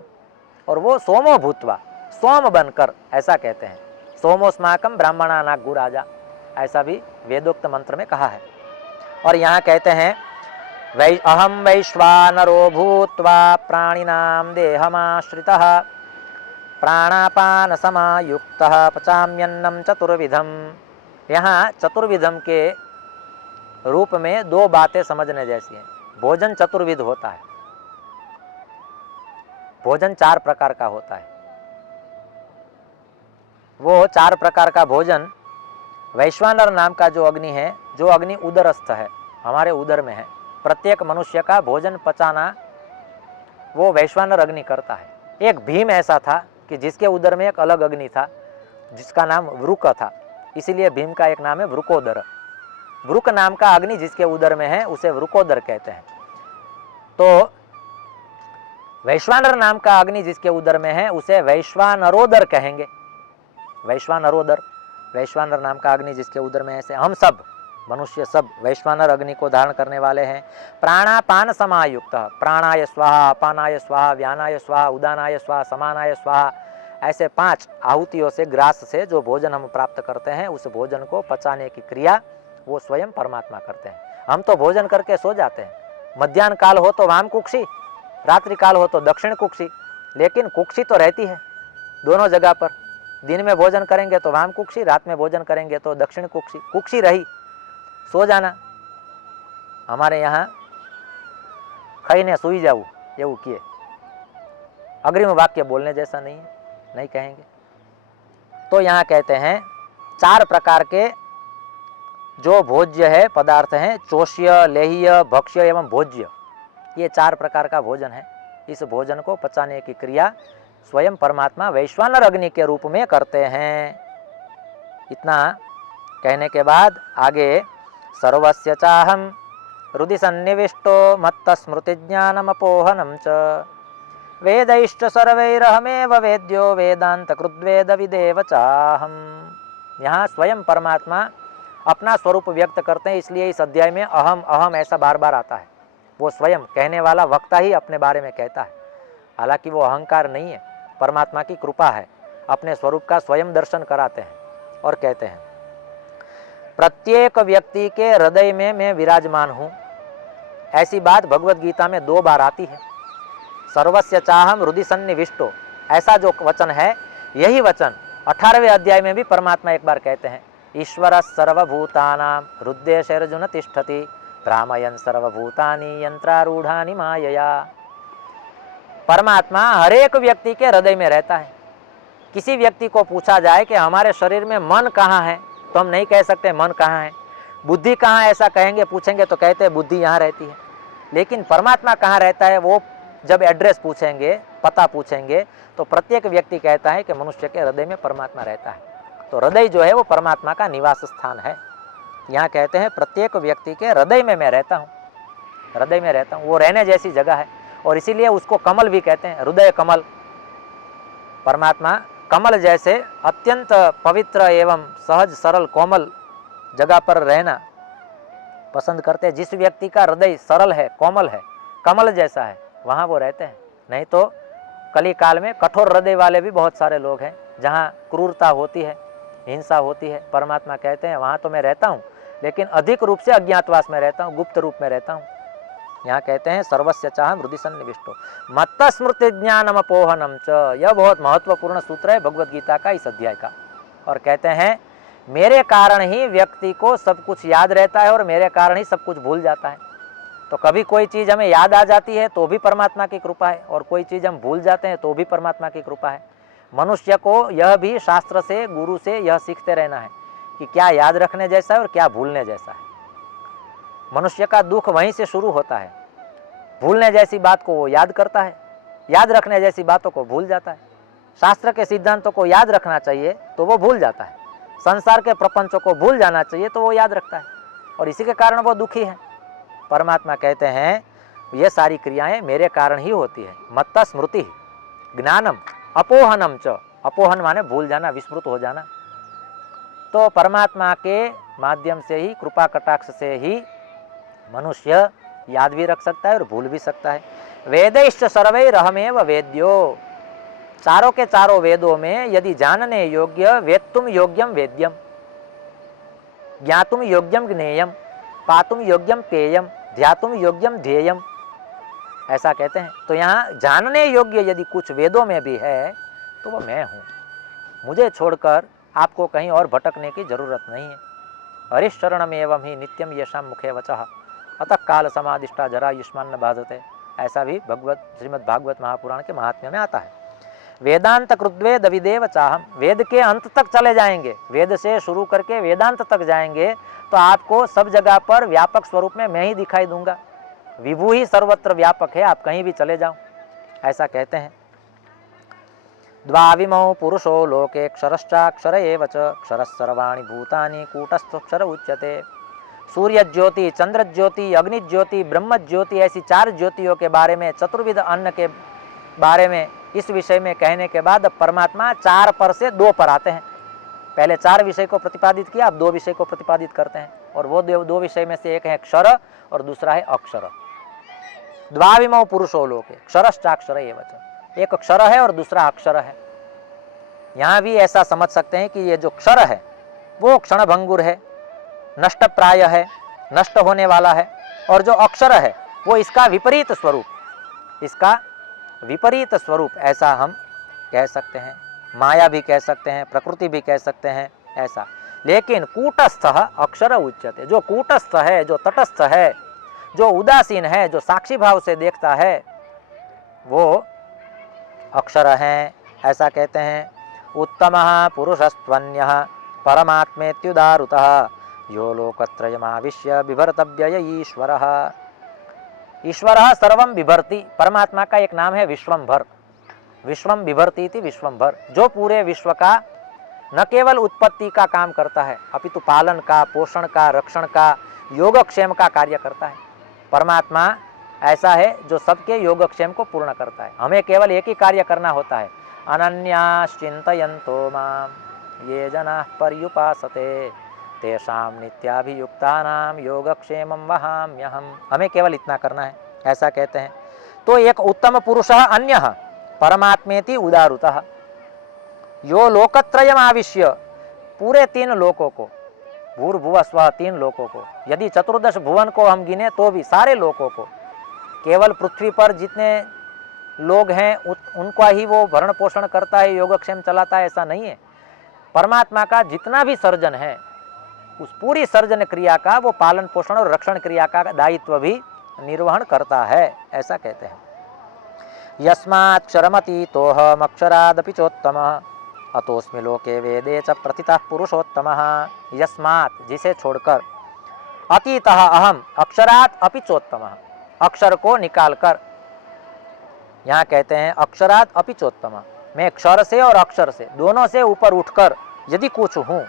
और वो सोमो भूत्वा, सोम बनकर, ऐसा कहते हैं। सोमोस्माकम ब्राह्मणा नागु राजा, ऐसा भी वेदोक्त मंत्र में कहा है। और यहाँ कहते हैं अहम वैश्वानरो भूत्वा प्राणिनाम देहमाश्रितः प्राणापान समायुक्तः पचाम्यन्नम चतुर्विधम। यहाँ चतुर्विधम के रूप में दो बातें समझने जैसी हैं। भोजन चतुर्विध होता है, भोजन 4 प्रकार का होता है। वो 4 प्रकार का भोजन वैश्वानर नाम का जो अग्नि है, जो अग्नि उदरस्थ है, हमारे उदर में है, प्रत्येक मनुष्य का भोजन पचाना वो वैश्वानर अग्नि करता है। एक भीम ऐसा था कि जिसके उदर में एक अलग अग्नि था जिसका नाम वृक था, इसीलिए भीम का एक नाम है वृकोदर। वृक नाम का अग्नि जिसके उदर में है उसे वृकोदर कहते हैं। तो वैश्वानर नाम का अग्नि जिसके उदर में है उसे वैश्वानरोदर कहेंगे, वैश्वानरोदर। वैश्वानर नाम का अग्नि जिसके उदर में है, से हम सब मनुष्य सब वैश्वानर अग्नि को धारण करने वाले हैं। प्राणापान समायुक्त, प्राणाय स्वाहा, अपानाय स्वाहा, व्यानाय स्वाहा, उदानाय स्वाहा, समानाय स्वाहा, ऐसे 5 आहुतियों से, ग्रास से जो भोजन हम प्राप्त करते हैं, उस भोजन को पचाने की क्रिया वो स्वयं परमात्मा करते हैं। हम तो भोजन करके सो जाते हैं, मध्याह्न काल हो तो वाम कुक्षी, रात्रि काल हो तो दक्षिण कुक्षी, लेकिन कुक्षी तो रहती है दोनों जगह पर। दिन में भोजन करेंगे तो वाम कुक्षी, रात में भोजन करेंगे तो दक्षिण कुक्षी, कुक्षी रही, सो जाना। हमारे यहाँ खाईने सुई जाऊ એવું किए, अग्रिम वाक्य बोलने जैसा नहीं है, नहीं कहेंगे। तो यहाँ कहते हैं 4 प्रकार के जो भोज्य है पदार्थ हैं, चोष्य, लेह्य, भक्ष्य एवं भोज्य, ये 4 प्रकार का भोजन है। इस भोजन को पचाने की क्रिया स्वयं परमात्मा वैश्वानर अग्नि के रूप में करते हैं। इतना कहने के बाद आगे सर्वस्य चाहम हृदि सन्निविष्टो मत्त स्मृति ज्ञानमपोहनम च वेदैश्च सर्वैरहमेव वेद्यो वेदांत कृद्वेद विदेव चाहम। यहाँ स्वयं परमात्मा अपना स्वरूप व्यक्त करते हैं, इसलिए इस अध्याय में अहम अहम ऐसा बार बार आता है। वो स्वयं कहने वाला वक्ता ही अपने बारे में कहता है, हालांकि वो अहंकार नहीं है, परमात्मा की कृपा है। अपने स्वरूप का स्वयं दर्शन कराते हैं और कहते हैं प्रत्येक व्यक्ति के हृदय में मैं विराजमान हूँ। ऐसी बात भगवत गीता में 2 बार आती है। सर्वस्य चाहम हृदि सन्निविष्टो, ऐसा जो वचन है, यही वचन 18वें अध्याय में भी परमात्मा एक बार कहते हैं ईश्वर सर्वभूतानां हृदयेषर्जुन तिष्ठति भ्रामयन् सर्वभूतानि यंत्रारूढ़ानि मायया। परमात्मा हर एक व्यक्ति के हृदय में रहता है। किसी व्यक्ति को पूछा जाए कि हमारे शरीर में मन कहाँ है, तो हम नहीं कह सकते मन कहाँ है। बुद्धि कहाँ है ऐसा कहेंगे, पूछेंगे तो कहते हैं बुद्धि यहाँ रहती है। लेकिन परमात्मा कहाँ रहता है, वो जब एड्रेस पूछेंगे, पता पूछेंगे, तो प्रत्येक व्यक्ति कहता है कि मनुष्य के हृदय में परमात्मा रहता है। तो हृदय जो है वो परमात्मा का निवास स्थान है। यहाँ कहते हैं प्रत्येक व्यक्ति के हृदय में मैं रहता हूँ, हृदय में रहता हूँ। वो रहने जैसी जगह है और इसीलिए उसको कमल भी कहते हैं, हृदय कमल। परमात्मा कमल जैसे अत्यंत पवित्र एवं सहज सरल कोमल जगह पर रहना पसंद करते हैं। जिस व्यक्ति का हृदय सरल है, कोमल है, कमल जैसा है, वहाँ वो रहते हैं। नहीं तो कली काल में कठोर हृदय वाले भी बहुत सारे लोग हैं, जहाँ क्रूरता होती है, हिंसा होती है। परमात्मा कहते हैं वहाँ तो मैं रहता हूँ, लेकिन अधिक रूप से अज्ञातवास में रहता हूँ, गुप्त रूप में रहता हूँ। यहाँ कहते हैं सर्वस्य चाहम हृदि सन्निविष्टो मत्त स्मृति ज्ञानम अपोहनम च। यह बहुत महत्वपूर्ण सूत्र है भगवत गीता का, इस अध्याय का। और कहते हैं मेरे कारण ही व्यक्ति को सब कुछ याद रहता है और मेरे कारण ही सब कुछ भूल जाता है। तो कभी कोई चीज़ हमें याद आ जाती है तो भी परमात्मा की कृपा है, और कोई चीज़ हम भूल जाते हैं तो भी परमात्मा की कृपा है। मनुष्य को यह भी शास्त्र से, गुरु से यह सीखते रहना है कि क्या याद रखने जैसा है और क्या भूलने जैसा है। मनुष्य का दुख वहीं से शुरू होता है। भूलने जैसी बात को वो याद करता है, याद रखने जैसी बातों को भूल जाता है। शास्त्र के सिद्धांतों को याद रखना चाहिए तो वो भूल जाता है, संसार के प्रपंचों को भूल जाना चाहिए तो वो याद रखता है, और इसी के कारण वो दुखी है। परमात्मा कहते हैं ये सारी क्रियाएं मेरे कारण ही होती है। मत्त स्मृति ज्ञानम अपोहनम च। अपोहन माने भूल जाना, विस्मृत हो जाना। तो परमात्मा के माध्यम से ही, कृपा कटाक्ष से ही मनुष्य याद भी रख सकता है और भूल भी सकता है। वेदैश्च सर्वैरहमेव वेद्यो। चारों के चारों वेदों में यदि जानने योग्य, वेत्तुम योग्यम वेद्यम, ज्ञातुम योग्यम ज्ञेयम, पातुम योग्यम पेयम, ध्यातुम योग्यम ध्येयम, ऐसा कहते हैं। तो यहाँ जानने योग्य यदि कुछ वेदों में भी है तो वो मैं हूँ। मुझे छोड़कर आपको कहीं और भटकने की जरूरत नहीं है। हरिशरणम एवं ही नित्यम येषाम मुखे वचः अतः काल समादिष्टा जरा युष्मान न बाधते। ऐसा भी श्रीमद् भागवत महापुराण के महात्म्य में आता है। वेदांत कृद्वेद विदेव चाहम। वेद के अंत तक चले जाएंगे, वेद से शुरू करके वेदांत तक जाएंगे तो आपको सब जगह पर व्यापक स्वरूप में मैं ही दिखाई दूंगा। विभु ही सर्वत्र व्यापक है, आप कहीं भी चले जाओ, ऐसा कहते हैं। द्वाविमौ पुरुषो लोके क्षरश्चाक्षर एव च क्षरः सर्वाणि भूतानि कूटस्थोक्षर उच्यते। सूर्य ज्योति, चंद्र ज्योति, अग्नि ज्योति, ब्रह्म ज्योति, ऐसी 4 ज्योतियों के बारे में, चतुर्विध अन्न के बारे में, इस विषय में कहने के बाद परमात्मा 4 पर से 2 पर आते हैं। पहले 4 विषय को प्रतिपादित किया, अब 2 विषय को प्रतिपादित करते हैं, और वो 2 विषय में से एक है क्षर और दूसरा है अक्षर। द्वाविमौ पुरुषो लोके क्षरश्चाक्षर एव च। एक क्षर है और दूसरा अक्षर है। यहाँ भी ऐसा समझ सकते हैं कि ये जो क्षर है वो क्षणभंगुर है, नष्ट प्राय है, नष्ट होने वाला है, और जो अक्षर है वो इसका विपरीत स्वरूप, इसका विपरीत स्वरूप, ऐसा हम कह सकते हैं। माया भी कह सकते हैं, प्रकृति भी कह सकते हैं, ऐसा। लेकिन कूटस्थ अक्षर उच्यते। जो कूटस्थ है, जो तटस्थ है, जो उदासीन है, जो साक्षी भाव से देखता है, वो अक्षर हैं, ऐसा कहते हैं। उत्तमः पुरुषस्त्वन्यः परमात्मेत्युदारुतः यो लोकत्रयमाविश्य बिभर्तव्य ईश्वरः। ईश्वरः सर्वं बिभर्ति, परमात्मा का एक नाम है विश्वंभर। विश्वम बिभर्ति इति विश्वंभर, जो पूरे विश्व का न केवल उत्पत्ति का काम करता है अपितु पालन का, पोषण का, रक्षण का, योगक्षेम का कार्य करता है। परमात्मा ऐसा है जो सबके योगक्षेम को पूर्ण करता है। हमें केवल एक ही कार्य करना होता है, अनन्याश्चिन्तयन्तो मां ये जनाः पर्युपासते तेषां नित्याभियुक्तानां योगक्षेमं वहाम्यहम्। हमें केवल इतना करना है, ऐसा कहते हैं। तो एक उत्तम पुरुषः अन्यः परमात्मेति उदारुतः, यो लोकत्रयम् आविश्य, पूरे 3 लोकों को, भूर्भुवः स्वः 3 लोकों को, यदि 14 भुवन को हम गिने तो भी सारे लोकों को, केवल पृथ्वी पर जितने लोग हैं उनका ही वो भरण पोषण करता है, योगक्षेम चलाता है, ऐसा नहीं है। परमात्मा का जितना भी सर्जन है उस पूरी सर्जन क्रिया का वो पालन पोषण और रक्षण क्रिया का दायित्व भी निर्वहन करता है, ऐसा कहते हैं। यस्मात्क्षरमतीतोऽहमक्षरादपि चोत्तमः अतोऽस्मि लोके वेदे च प्रतितः पुरुषोत्तमः। यस्मात्, जिसे छोड़कर, अतीतः अहम, अक्षरात् अपि चोत्तमः, अक्षर को निकालकर, यहाँ कहते हैं अक्षरात् अपि चोत्तमः, मैं क्षर से और अक्षर से दोनों से ऊपर उठकर यदि कुछ हूँ।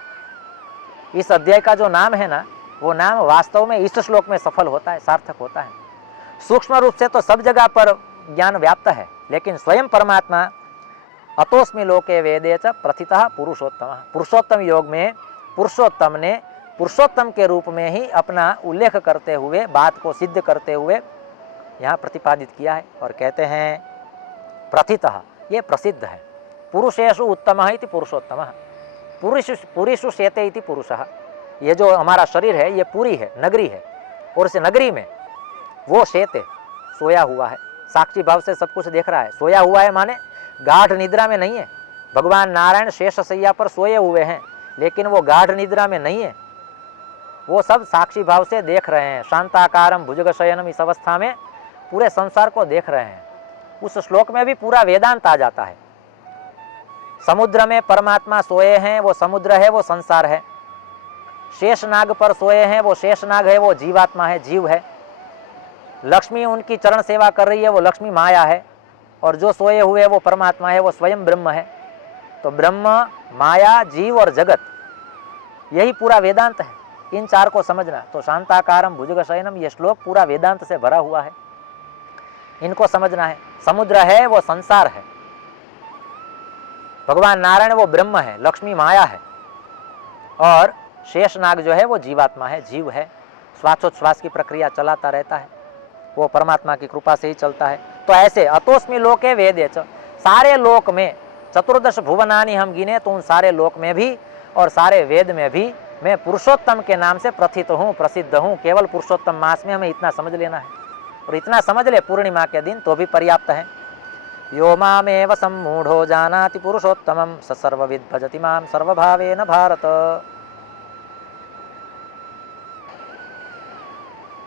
इस अध्याय का जो नाम है ना, वो नाम वास्तव में इस श्लोक में सफल होता है, सार्थक होता है। सूक्ष्म रूप से तो सब जगह पर ज्ञान व्याप्त है, लेकिन स्वयं परमात्मा अतोस्मि लोके वेदे च प्रथितः पुरुषोत्तम, पुरुषोत्तम योग में पुरुषोत्तम ने पुरुषोत्तम के रूप में ही अपना उल्लेख करते हुए, बात को सिद्ध करते हुए यहाँ प्रतिपादित किया है। और कहते हैं प्रथितः, ये प्रसिद्ध है। पुरुषेषु उत्तमः इति पुरुषोत्तमः, पुरीषु शेते इति पुरुषः। ये जो हमारा शरीर है ये पूरी है, नगरी है, और इस नगरी में वो शेते, सोया हुआ है, साक्षी भाव से सब कुछ देख रहा है। सोया हुआ है माने गाढ़ निद्रा में नहीं है। भगवान नारायण शेष शैया पर सोए हुए हैं, लेकिन वो गाढ़ निद्रा में नहीं है, वो सब साक्षी भाव से देख रहे हैं। शांताकारम भुजगशयनम, इस अवस्था में पूरे संसार को देख रहे हैं। उस श्लोक में भी पूरा वेदांत आ जाता है। समुद्र में परमात्मा सोए हैं, वो समुद्र है, वो संसार है। शेषनाग पर सोए हैं, वो शेषनाग है, वो जीवात्मा है, जीव है। लक्ष्मी उनकी चरण सेवा कर रही है, वो लक्ष्मी माया है। और जो सोए हुए वो परमात्मा है, वो स्वयं ब्रह्म है। तो ब्रह्म, माया, जीव और जगत, यही पूरा वेदांत है। इन 4 को समझना। तो शांताकारम भुजगशयनम, ये श्लोक पूरा वेदांत से भरा हुआ है, इनको समझना है। समुद्र है, वो संसार है। भगवान नारायण वो ब्रह्म है, लक्ष्मी माया है, और शेषनाग जो है वो जीवात्मा है, जीव है। श्वासोच्छ्वास की प्रक्रिया चलाता रहता है, वो परमात्मा की कृपा से ही चलता है। तो ऐसे अतोस्मि लोके वेदे च, सारे लोक में 14 भुवनानि हम गिने तो उन सारे लोक में भी और सारे वेद में भी मैं पुरुषोत्तम के नाम से प्रथित हूँ, प्रसिद्ध हूँ। केवल पुरुषोत्तम मास में हमें इतना समझ लेना है, और इतना समझ ले पूर्णिमा के दिन तो भी पर्याप्त है। यो मामेव सम्मूढ़ो जानाति पुरुषोत्तमं स सर्वविद् भजति मां सर्वभावेन भारत।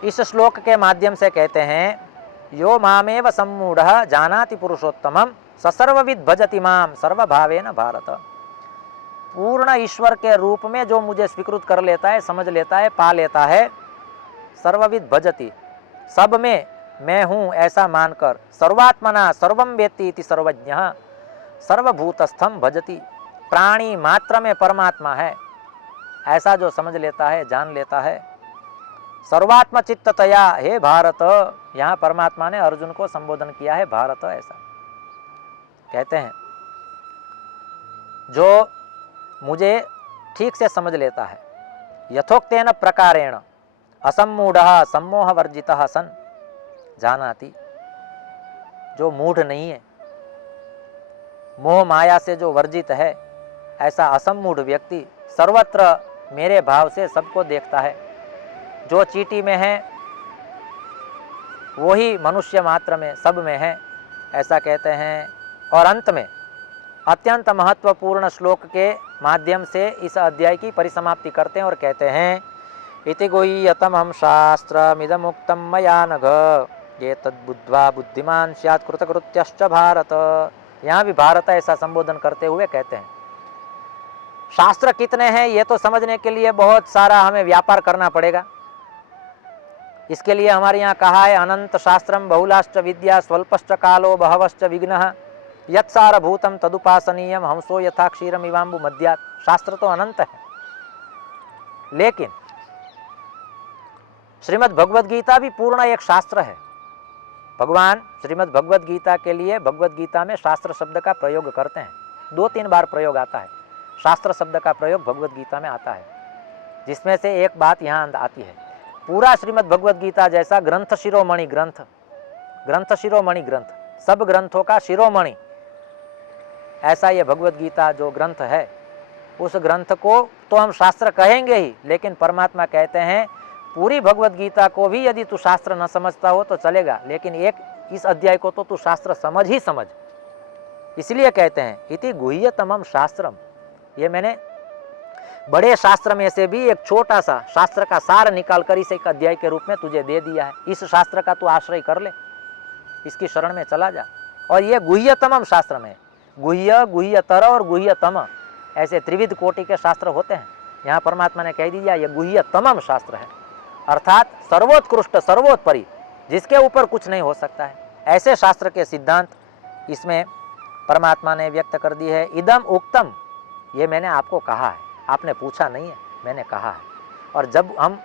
इस श्लोक के माध्यम से कहते हैं यो मामेव सम्मूढ़ः जानाति पुरुषोत्तमं स सर्वविद् भजति मां सर्वभावेन भारत। पूर्ण ईश्वर के रूप में जो मुझे स्वीकृत कर लेता है, समझ लेता है, पा लेता है, सर्वविद् भजति, सब में मैं हूँ ऐसा मानकर, सर्वात्मना सर्वं वेत्ति इति सर्वज्ञः सर्वभूतस्थं भजति, प्राणी मात्र में परमात्मा है ऐसा जो समझ लेता है, जान लेता है। सर्वात्म चित्ततया हे भारत, यहाँ परमात्मा ने अर्जुन को संबोधन किया है भारत, ऐसा कहते हैं। जो मुझे ठीक से समझ लेता है, यथोक्तेन प्रकारेण असम्मूढ़ः सम्मोहवर्जितः सन जानाति, जो मूढ़ नहीं है, मोह माया से जो वर्जित है, ऐसा असम्मूढ़ व्यक्ति सर्वत्र मेरे भाव से सबको देखता है। जो चींटी में है वही मनुष्य मात्र में, सब में है, ऐसा कहते हैं। और अंत में अत्यंत महत्वपूर्ण श्लोक के माध्यम से इस अध्याय की परिसमाप्ति करते हैं और कहते हैं इति गुह्यतमं शास्त्रमिदमुक्तं मया नघ ये तद्बुद्ध्वा बुद्धिमान स्यात् कृतकृत्यश्च भारत। यहाँ भी भारत ऐसा संबोधन करते हुए कहते हैं शास्त्र कितने हैं ये तो समझने के लिए बहुत सारा हमें व्यापार करना पड़ेगा। इसके लिए हमारे यहाँ कहा है अनंत शास्त्रम बहुलाश्च विद्या स्वल्पश्च कालो बहवश्च विघ्नः यत्सारभूतम तदुपासनीयम हमसो यथा क्षीरम इवाम्बु मध्यात्। शास्त्र तो अनंत है, लेकिन श्रीमद् भगवद गीता भी पूर्ण एक शास्त्र है। भगवान श्रीमद् भगवद गीता के लिए भगवद गीता में शास्त्र शब्द का प्रयोग करते हैं, 2-3 बार प्रयोग आता है। शास्त्र शब्द का प्रयोग भगवद गीता में आता है, जिसमें से एक बात यहाँ आती है, पूरा श्रीमद् भगवद गीता जैसा ग्रंथ शिरोमणि ग्रंथ, ग्रंथ शिरोमणि ग्रंथ, सब ग्रंथों का शिरोमणि, ऐसा ये भगवद गीता जो ग्रंथ है, उस ग्रंथ को तो हम शास्त्र कहेंगे ही, लेकिन परमात्मा कहते हैं पूरी भगवद गीता को भी यदि तू शास्त्र न समझता हो तो चलेगा, लेकिन एक इस अध्याय को तो तू शास्त्र समझ ही समझ। इसलिए कहते हैं इति गुह्यतमम शास्त्रम, ये मैंने बड़े शास्त्र में से भी एक छोटा सा शास्त्र का सार निकाल कर इसे एक अध्याय के रूप में तुझे दे दिया है। इस शास्त्र का तू आश्रय कर ले, इसकी शरण में चला जा। और ये गुह्यतमम शास्त्र में गुह्य, गुह्यतर और गुह्यतम ऐसे त्रिविध कोटि के शास्त्र होते हैं। यहाँ परमात्मा ने कह दिया ये गुह्यतमम शास्त्र है, अर्थात सर्वोत्कृष्ट सर्वोत्परि, जिसके ऊपर कुछ नहीं हो सकता है। ऐसे शास्त्र के सिद्धांत इसमें परमात्मा ने व्यक्त कर दी है। इदम उक्तम, ये मैंने आपको कहा है, आपने पूछा नहीं है, मैंने कहा है। और जब हम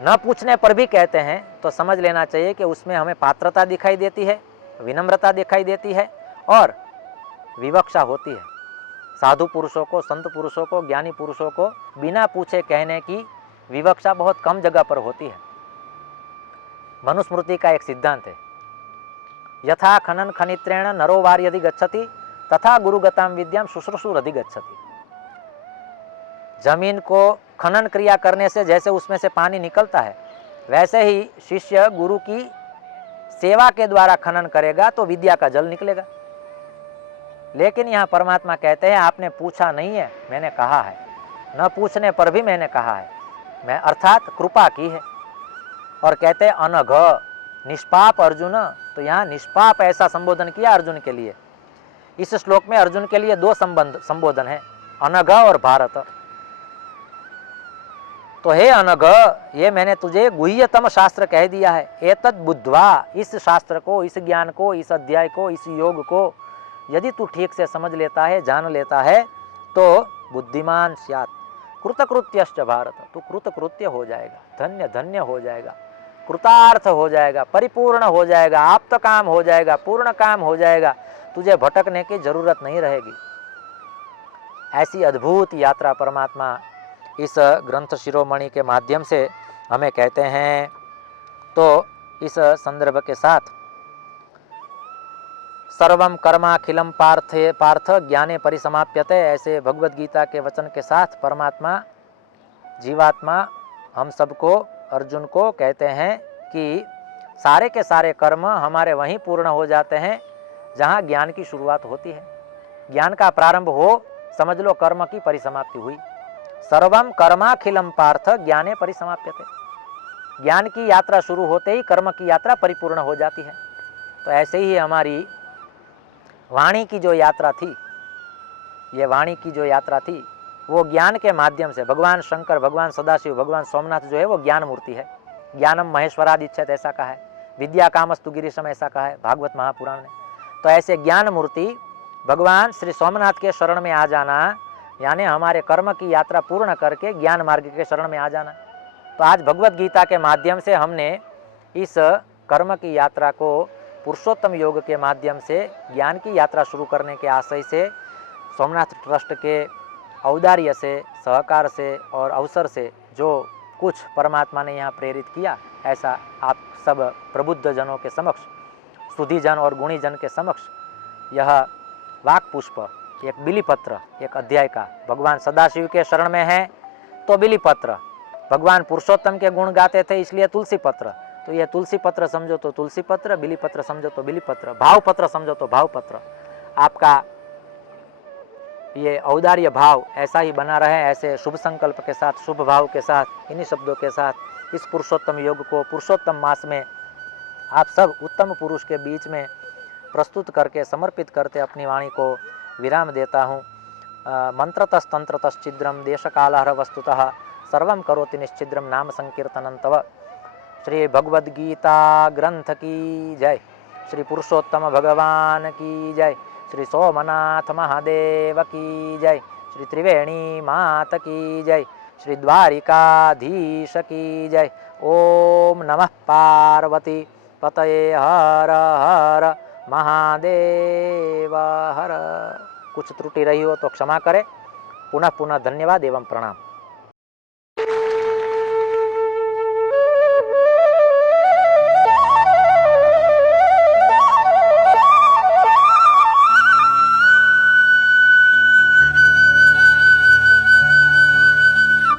न पूछने पर भी कहते हैं तो समझ लेना चाहिए कि उसमें हमें पात्रता दिखाई देती है, विनम्रता दिखाई देती है और विवक्षा होती है। साधु पुरुषों को, संत पुरुषों को, ज्ञानी पुरुषों को बिना पूछे कहने की विवक्षा बहुत कम जगह पर होती है। मनुस्मृति का एक सिद्धांत है, यथा खनन खनित्रेण नरो वार्यधि गच्छति तथा गुरुगताम विद्याम शुश्रूषुरधि गच्छति। जमीन को खनन क्रिया करने से जैसे उसमें से पानी निकलता है, वैसे ही शिष्य गुरु की सेवा के द्वारा खनन करेगा तो विद्या का जल निकलेगा। लेकिन यहाँ परमात्मा कहते हैं आपने पूछा नहीं है, मैंने कहा है, न पूछने पर भी मैंने कहा है, मैं अर्थात कृपा की है। और कहते हैं अनघ निष्पाप अर्जुन, तो यहाँ निष्पाप ऐसा संबोधन किया अर्जुन के लिए। इस श्लोक में अर्जुन के लिए 2 संबोधन है, अनघ और भारत। तो हे अनघ, ये मैंने तुझे गुह्यतम शास्त्र कह दिया है। एतद् बुद्ध्वा, इस शास्त्र को, इस ज्ञान को, इस अध्याय को, इस योग को यदि तू ठीक से समझ लेता है, जान लेता है तो बुद्धिमान स्यात् कृतकृत्यश्च भारत, तू कृतकृत्य हो जाएगा, धन्य धन्य हो जाएगा, कृतार्थ हो जाएगा, परिपूर्ण हो जाएगा, आप्त काम हो जाएगा, पूर्ण काम हो जाएगा, तुझे भटकने की जरूरत नहीं रहेगी। ऐसी अद्भुत यात्रा परमात्मा इस ग्रंथ शिरोमणि के माध्यम से हमें कहते हैं। तो इस संदर्भ के साथ सर्वम कर्माखिलम पार्थ ज्ञाने परिसमाप्यते, ऐसे भगवद गीता के वचन के साथ परमात्मा जीवात्मा हम सबको, अर्जुन को कहते हैं कि सारे के सारे कर्म हमारे वहीं पूर्ण हो जाते हैं जहाँ ज्ञान की शुरुआत होती है। ज्ञान का प्रारंभ हो, समझ लो कर्म की परिसमाप्ति हुई। सर्वम कर्माखिलम पार्थ ज्ञाने परिसमाप्यते, ज्ञान की यात्रा शुरू होते ही कर्म की यात्रा परिपूर्ण हो जाती है। तो ऐसे ही हमारी वाणी की जो यात्रा थी, ये वाणी की जो यात्रा थी वो ज्ञान के माध्यम से, भगवान शंकर, भगवान सदाशिव, भगवान सोमनाथ जो है वो ज्ञान मूर्ति है। ज्ञानम महेश्वरादिच्छेद ऐसा कहा है, विद्या कामस्तु गिरीशम ऐसा कहा है भागवत महापुराण में। तो ऐसे ज्ञान मूर्ति भगवान श्री सोमनाथ के शरण में आ जाना, यानी हमारे कर्म की यात्रा पूर्ण करके ज्ञान मार्ग के शरण में आ जाना। तो आज भगवत गीता के माध्यम से हमने इस कर्म की यात्रा को पुरुषोत्तम योग के माध्यम से ज्ञान की यात्रा शुरू करने के आशय से सोमनाथ ट्रस्ट के औदार्य से, सहकार से और अवसर से जो कुछ परमात्मा ने यहाँ प्रेरित किया, ऐसा आप सब प्रबुद्ध जनों के समक्ष, सुधीजन और गुणीजन के समक्ष यह वाक पुष्प, एक बिलीपत्र, एक अध्याय का, भगवान सदाशिव के शरण में है तो बिलीपत्र, भगवान पुरुषोत्तम के गुण गाते थे इसलिए तुलसी पत्र, तो ये तुलसी पत्र समझो तो तुलसी पत्र, बिली पत्र समझो तो बिली पत्र, भाव पत्र समझो तो भाव पत्र। आपका ये औदार्य भाव ऐसा ही बना रहे, ऐसे शुभ संकल्प के साथ, शुभ भाव के साथ, इन्हीं शब्दों के साथ इस पुरुषोत्तम योग को पुरुषोत्तम मास में आप सब उत्तम पुरुष के बीच में प्रस्तुत करके समर्पित करते अपनी वाणी को विराम देता हूँ। मंत्रतस्तंत्रतश्चिद्रम देशकालहर वस्तुतः सर्वं करोति निश्चिद्रम नाम संकीर्तनं तव। श्री भगवद गीता ग्रंथ की जय। श्री पुरुषोत्तम भगवान की जय। श्री सोमनाथ महादेव की जय। श्री त्रिवेणी मात की जय। श्री द्वारिकाधीश की जय। ओम नमः पार्वती पतये हर हर महादेव हर। कुछ त्रुटि रही हो तो क्षमा करें। पुनः पुनः धन्यवाद एवं प्रणाम।